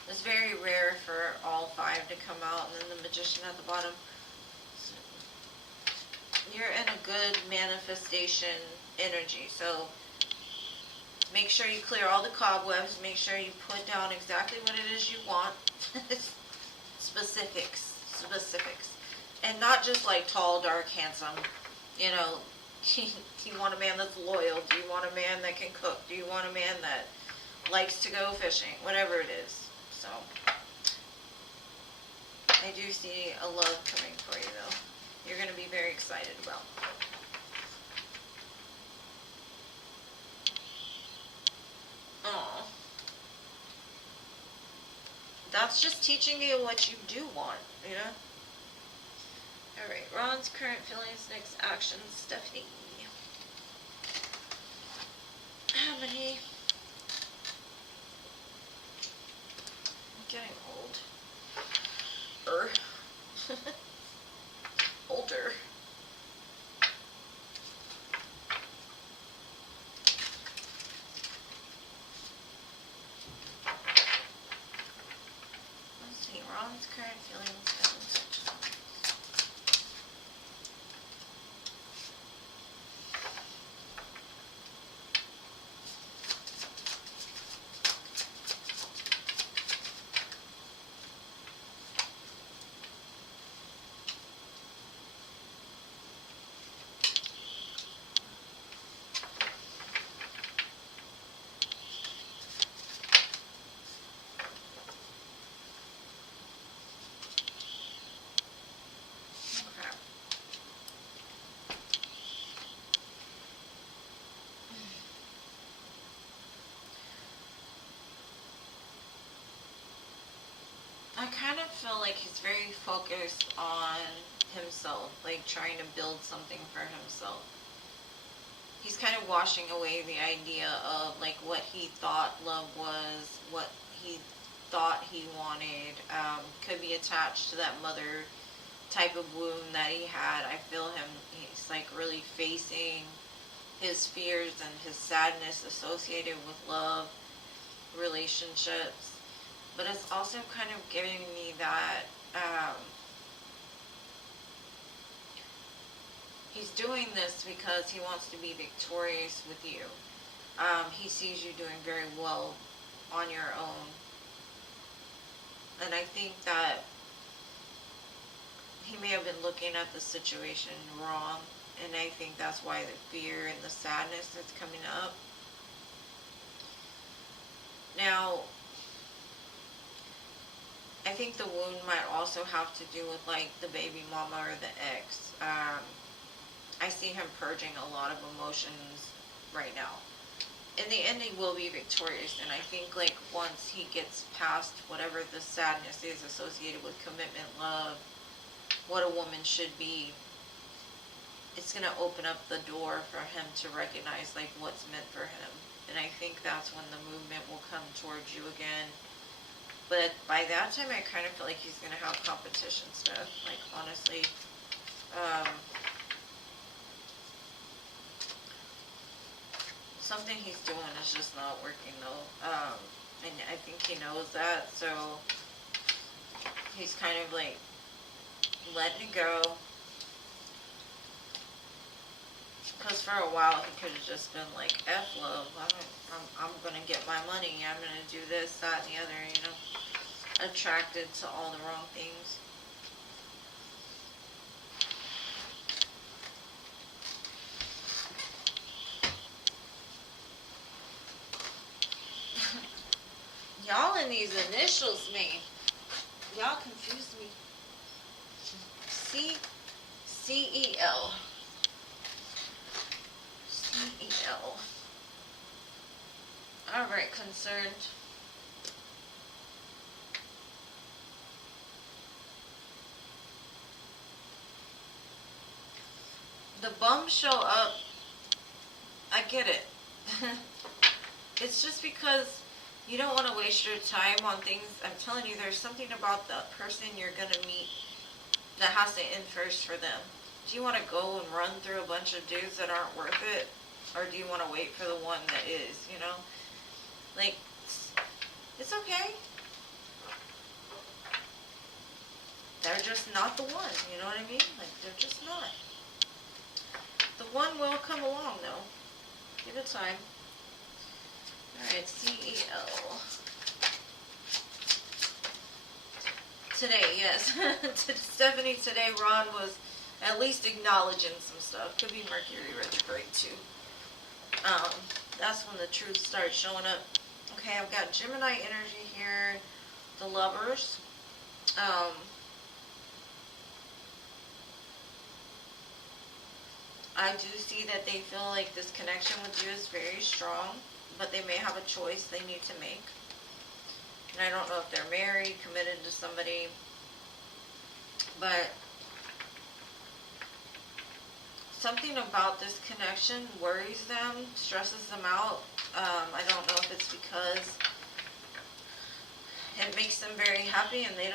it's very rare for all 5 to come out, and then the Magician at the bottom. So you're in a good manifestation energy, so make sure you clear all the cobwebs. Make sure you put down exactly what it is you want. Specifics. And not just like tall, dark, handsome. You know, do you want a man that's loyal? Do you want a man that can cook? Do you want a man that likes to go fishing? Whatever it is. So, I do see a love coming for you, though. You're going to be very excited about. Aww. That's just teaching you what you do want, you know? Alright, Ron's current feelings, next actions, Stephanie. How many? Getting old. Older. Let's see, Ron's current feelings. I kind of feel like he's very focused on himself, like trying to build something for himself. He's kind of washing away the idea of like what he thought love was, what he thought he wanted. Could be attached to that mother type of wound that he had. I feel he's like really facing his fears and his sadness associated with love, relationships. But it's also kind of giving me that he's doing this because he wants to be victorious with you. He sees you doing very well on your own. And I think that he may have been looking at the situation wrong. And I think that's why the fear and the sadness that's coming up. Now, I think the wound might also have to do with like the baby mama or the ex. I see him purging a lot of emotions right now. In the end, he will be victorious, and I think like once he gets past whatever the sadness is associated with commitment, love, what a woman should be, it's going to open up the door for him to recognize like what's meant for him. And I think that's when the movement will come towards you again. But by that time, I kind of feel like he's going to have competition stuff, like honestly. Something he's doing is just not working though. And I think he knows that, so he's kind of like letting it go. Because for a while he could have just been like, F love, I'm gonna get my money, I'm gonna do this, that, and the other, you know. Attracted to all the wrong things. Y'all in these initials, man. Y'all confused me. C-E-L. C-E-L. Alright, concerned. The bums show up. I get it. It's just because you don't want to waste your time on things. I'm telling you, there's something about the person you're going to meet that has to end first for them. Do you want to go and run through a bunch of dudes that aren't worth it? Or do you want to wait for the one that is, you know? Like, it's okay. They're just not the one, you know what I mean? Like, they're just not. The one will come along, though. Give it time. Alright, C-E-L. Today, yes. Stephanie, today Ron was at least acknowledging some stuff. Could be Mercury retrograde, too. That's when the truth starts showing up. Okay, I've got Gemini energy here. The Lovers. I do see that they feel like this connection with you is very strong, but they may have a choice they need to make. And I don't know if they're married, committed to somebody, but something about this connection worries them, stresses them out. I don't know if it's because it makes them very happy and they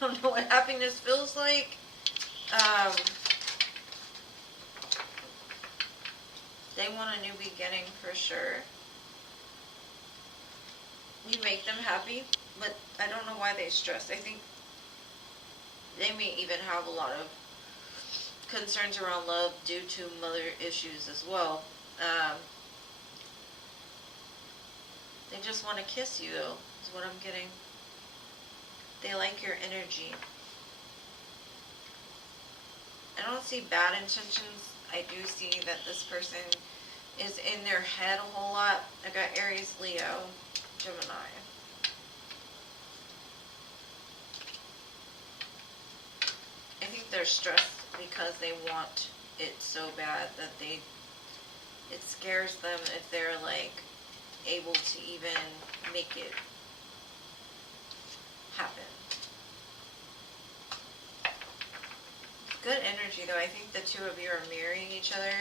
don't know what happiness feels like. They want a new beginning for sure. You make them happy, but I don't know why they stress. I think they may even have a lot of concerns around love due to mother issues as well. They just want to kiss you, though, is what I'm getting. They like your energy. I don't see bad intentions. I do see that this person is in their head a whole lot. I got Aries, Leo, Gemini. I think they're stressed because they want it so bad that it scares them if they're like able to even make it happen. Good energy, though. I think the two of you are mirroring each other.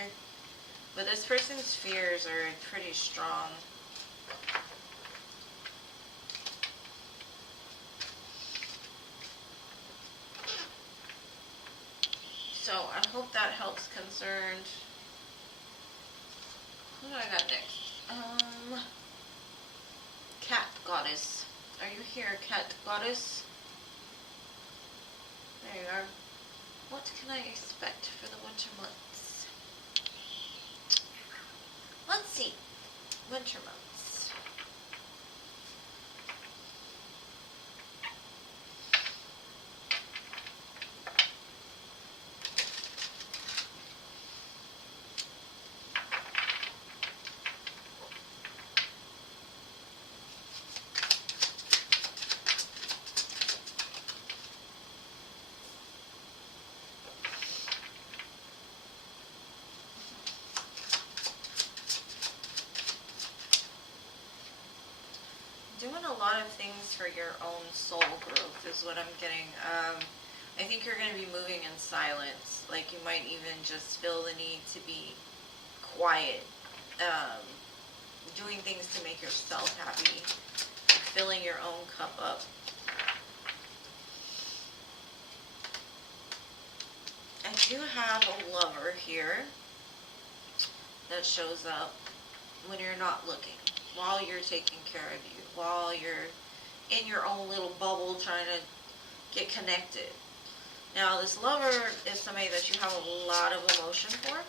But this person's fears are pretty strong. So I hope that helps, Concerned. Who do I got next? Cat Goddess. Are you here, Cat Goddess? There you are. What can I expect for the winter months? Let's see. Winter months. Doing a lot of things for your own soul growth is what I'm getting. I think you're going to be moving in silence. Like, you might even just feel the need to be quiet. Doing things to make yourself happy. Filling your own cup up. I do have a lover here that shows up when you're not looking, while you're taking care of you, while you're in your own little bubble trying to get connected. Now, this lover is somebody that you have a lot of emotion for.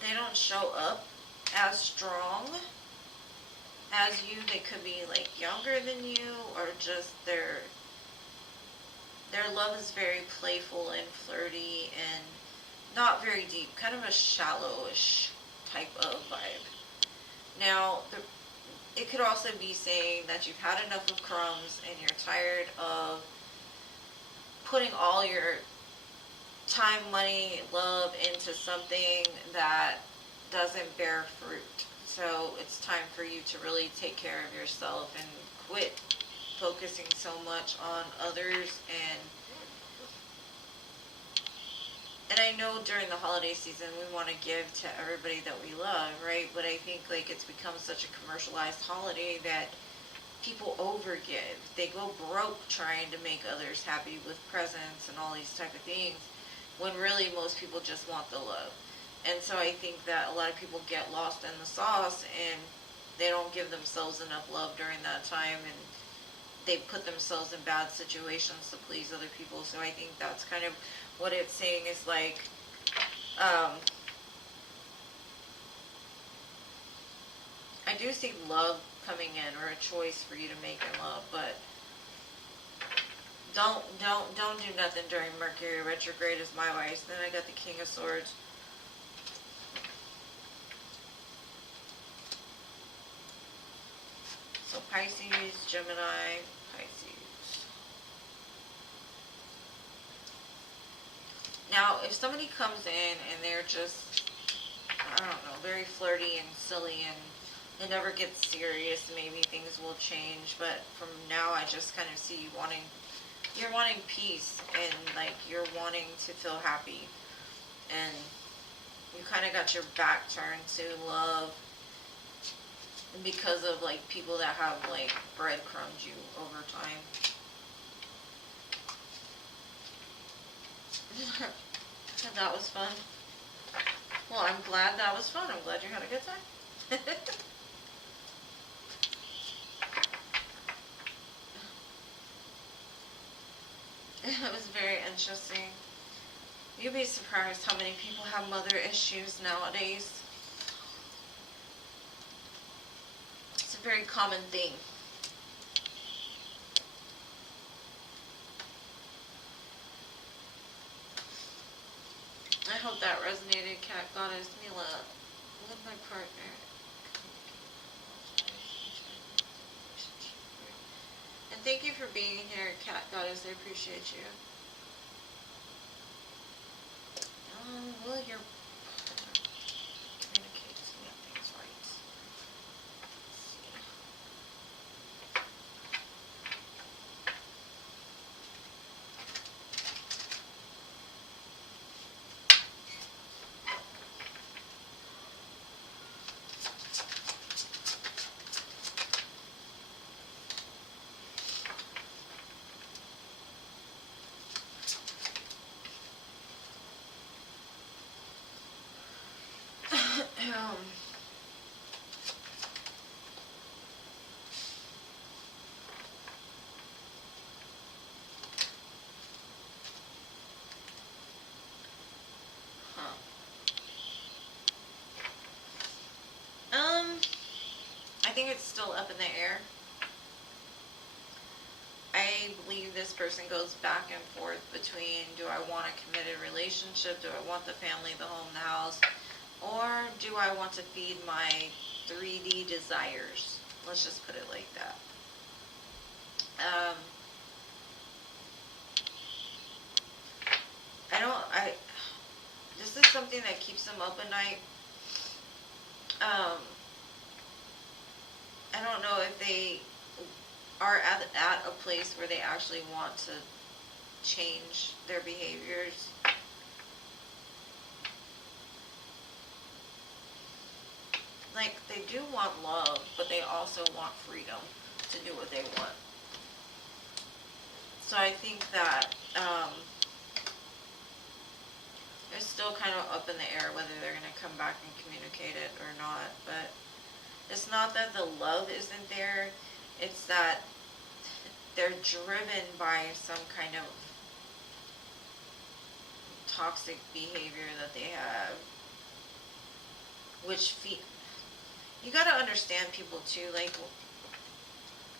They don't show up as strong as you. They could be like younger than you, or just their love is very playful and flirty and not very deep, kind of a shallowish type of vibe. Now, it could also be saying that you've had enough of crumbs and you're tired of putting all your time, money, love into something that doesn't bear fruit. So it's time for you to really take care of yourself and quit focusing so much on others. And I know during the holiday season we want to give to everybody that we love, right? But I think like it's become such a commercialized holiday that people overgive. They go broke trying to make others happy with presents and all these type of things, when really most people just want the love. And so I think that a lot of people get lost in the sauce and they don't give themselves enough love during that time, and they put themselves in bad situations to please other people. So I think that's kind of what it's saying, is like, I do see love coming in, or a choice for you to make in love, but don't do nothing during Mercury retrograde is my advice. Then I got the King of Swords. So Pisces, Gemini, Pisces. Now, if somebody comes in and they're just, I don't know, very flirty and silly and it never gets serious, maybe things will change. But from now, I just kind of see you you're wanting peace, and like you're wanting to feel happy. And you kind of got your back turned to love because of like people that have like breadcrumbed you over time. That was fun. Well, I'm glad that was fun. I'm glad you had a good time. It was very interesting. You'd be surprised how many people have mother issues nowadays. It's a very common thing. I hope that resonated, Cat Goddess. Mila, with my partner. And thank you for being here, Cat Goddess. I appreciate you. Will your partner communicate to me things right? Let's see. think it's still up in the air. I believe this person goes back and forth between, do I want a committed relationship, do I want the family, the home, the house, or do I want to feed my 3D desires? Let's just put it like that. This is something that keeps them up at night. I don't know if they are at a place where they actually want to change their behaviors. Like, they do want love, but they also want freedom to do what they want. So I think that it's still kind of up in the air whether they're going to come back and communicate it or not. But it's not that the love isn't there. It's that they're driven by some kind of toxic behavior that they have. Which you got to understand people too. Like,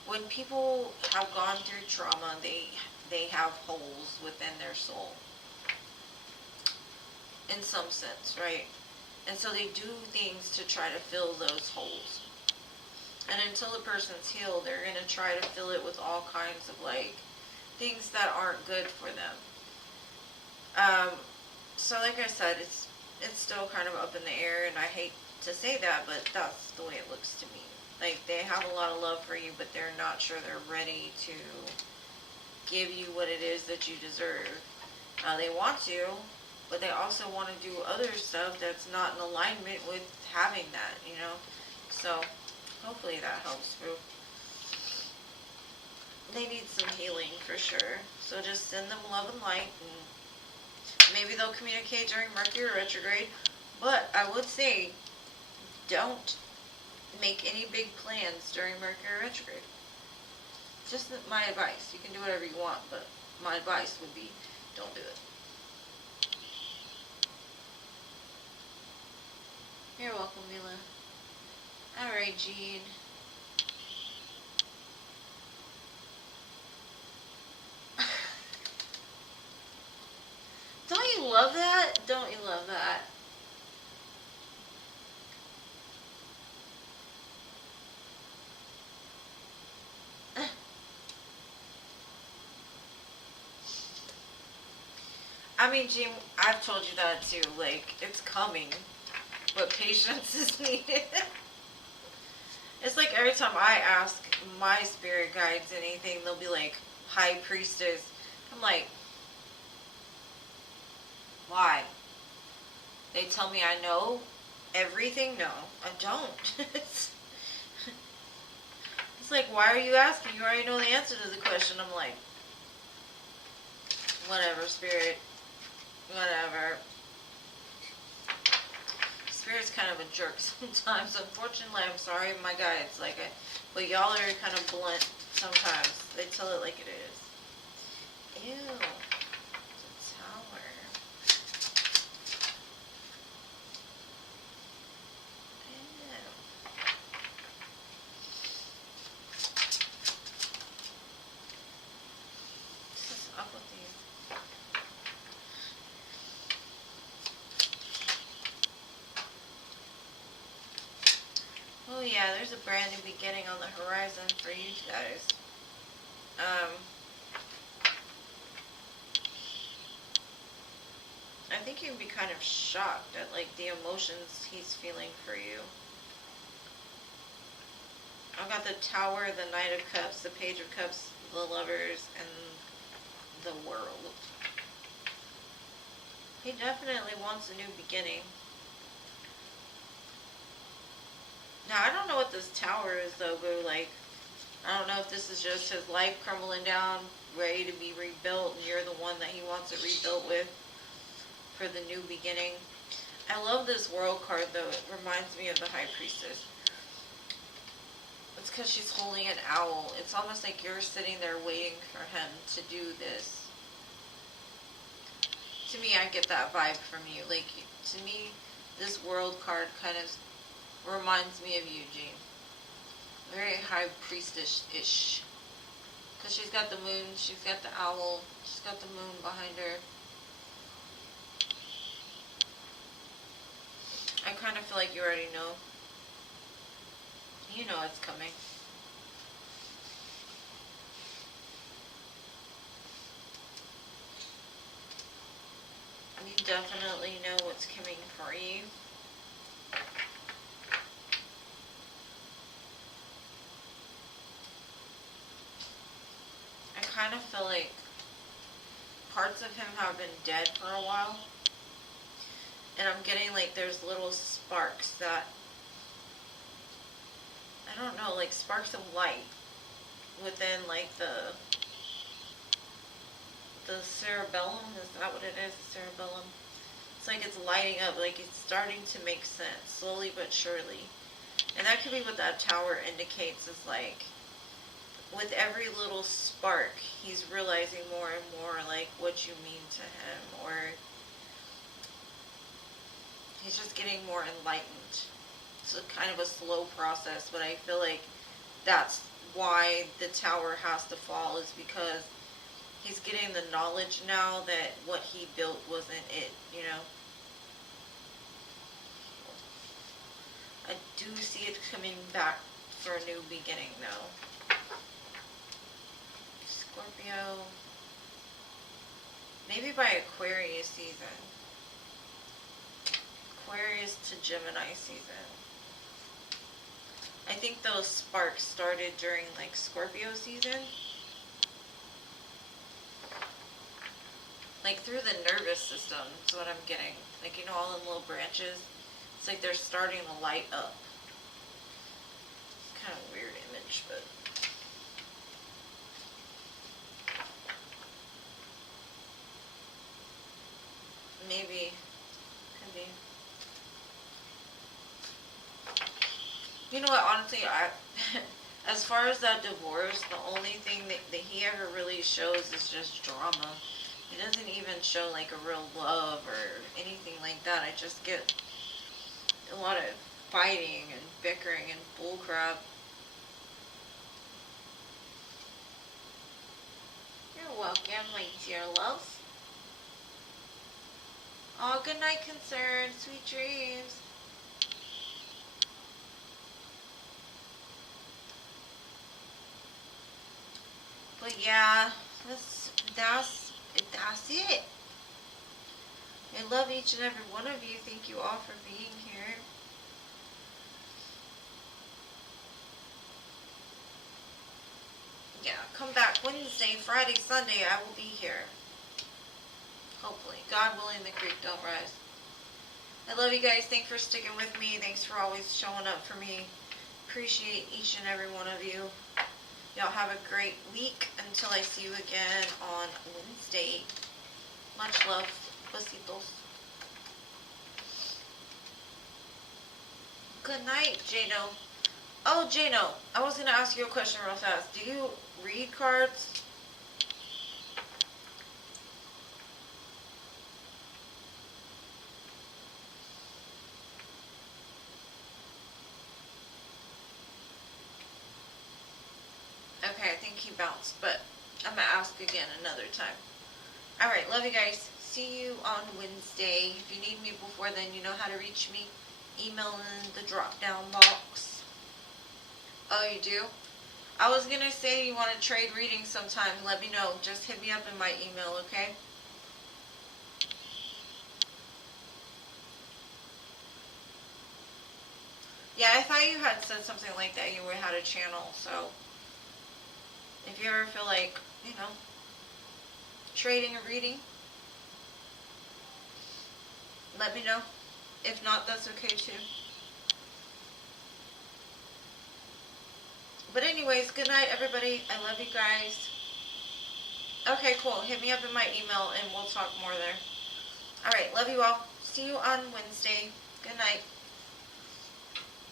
when people have gone through trauma, they have holes within their soul. In some sense, right? And so they do things to try to fill those holes. And until the person's healed, they're going to try to fill it with all kinds of, like, things that aren't good for them. So like I said, it's still kind of up in the air, and I hate to say that, but that's the way it looks to me. Like, they have a lot of love for you, but they're not sure they're ready to give you what it is that you deserve. They want to, but they also want to do other stuff that's not in alignment with having that, you know? So, hopefully that helps too. They need some healing for sure. So just send them love and light, and maybe they'll communicate during Mercury retrograde. But I would say, don't make any big plans during Mercury retrograde. Just my advice. You can do whatever you want, but my advice would be, don't do it. You're welcome, Mila. Alright, Jean. Don't you love that? Don't you love that? I mean, Jean, I've told you that too. Like, it's coming. But patience is needed. It's like every time I ask my spirit guides anything, they'll be like, High Priestess. I'm like, why? They tell me I know everything? No, I don't. It's like, why are you asking? You already know the answer to the question. I'm like, whatever, Spirit. Whatever. Spirit's kind of a jerk sometimes. Unfortunately, I'm sorry, my guides. Like, but y'all are kind of blunt sometimes. They tell it like it is. Ew. It's a tower. Ew. What's up with these? Oh yeah, there's a brand new beginning on the horizon for you guys. I think you'd be kind of shocked at, like, the emotions he's feeling for you. I've got the Tower, the Knight of Cups, the Page of Cups, the Lovers, and the World. He definitely wants a new beginning. Now, I don't know what this tower is, though, Boo. Like, I don't know if this is just his life crumbling down, ready to be rebuilt, and you're the one that he wants it rebuilt with for the new beginning. I love this World card, though. It reminds me of the High Priestess. It's because she's holding an owl. It's almost like you're sitting there waiting for him to do this. To me, I get that vibe from you. Like, to me, this World card kind of reminds me of you, Jean. high priestess-ish. Because she's got the moon, she's got the owl, she's got the moon behind her. I kind of feel like you already know. You know it's coming. You definitely know what's coming for you. I kind of feel like parts of him have been dead for a while. And I'm getting like there's little sparks that, I don't know, like sparks of light within like the cerebellum. Is that what it is? Cerebellum. It's like it's lighting up, like it's starting to make sense, slowly but surely. And that could be what that tower indicates, is like with every little spark, he's realizing more and more like what you mean to him, or he's just getting more enlightened. It's a kind of a slow process, but I feel like that's why the tower has to fall, is because he's getting the knowledge now that what he built wasn't it, you know? I do see it coming back for a new beginning, though. Scorpio. Maybe by Aquarius season. Aquarius to Gemini season. I think those sparks started during like Scorpio season. Like through the nervous system, is what I'm getting. Like, you know, all the little branches. It's like they're starting to light up. Kind of weird image, but. Maybe. Could be. You know what, honestly, as far as that divorce, the only thing that he ever really shows is just drama. He doesn't even show like a real love or anything like that. I just get a lot of fighting and bickering and bullcrap. You're welcome, my dear love. Oh, good night, concern. Sweet dreams. But yeah, that's it. I love each and every one of you. Thank you all for being here. Yeah, come back Wednesday, Friday, Sunday. I will be here. Hopefully. God willing, the creek don't rise. I love you guys. Thanks for sticking with me. Thanks for always showing up for me. Appreciate each and every one of you. Y'all have a great week until I see you again on Wednesday. Much love. Besitos. Good night, Jano. Oh, Jano, I was going to ask you a question real fast. Do you read cards? Okay, I think he bounced, but I'm going to ask again another time. Alright, love you guys. See you on Wednesday. If you need me before then, you know how to reach me. Email in the drop down box. Oh, you do? I was going to say you want to trade readings sometime. Let me know. Just hit me up in my email, okay? Yeah, I thought you had said something like that. You had a channel, so if you ever feel like, you know, trading a reading, let me know. If not, that's okay too. But anyways, good night everybody. I love you guys. Okay, cool. Hit me up in my email and we'll talk more there. Alright, love you all. See you on Wednesday. Good night.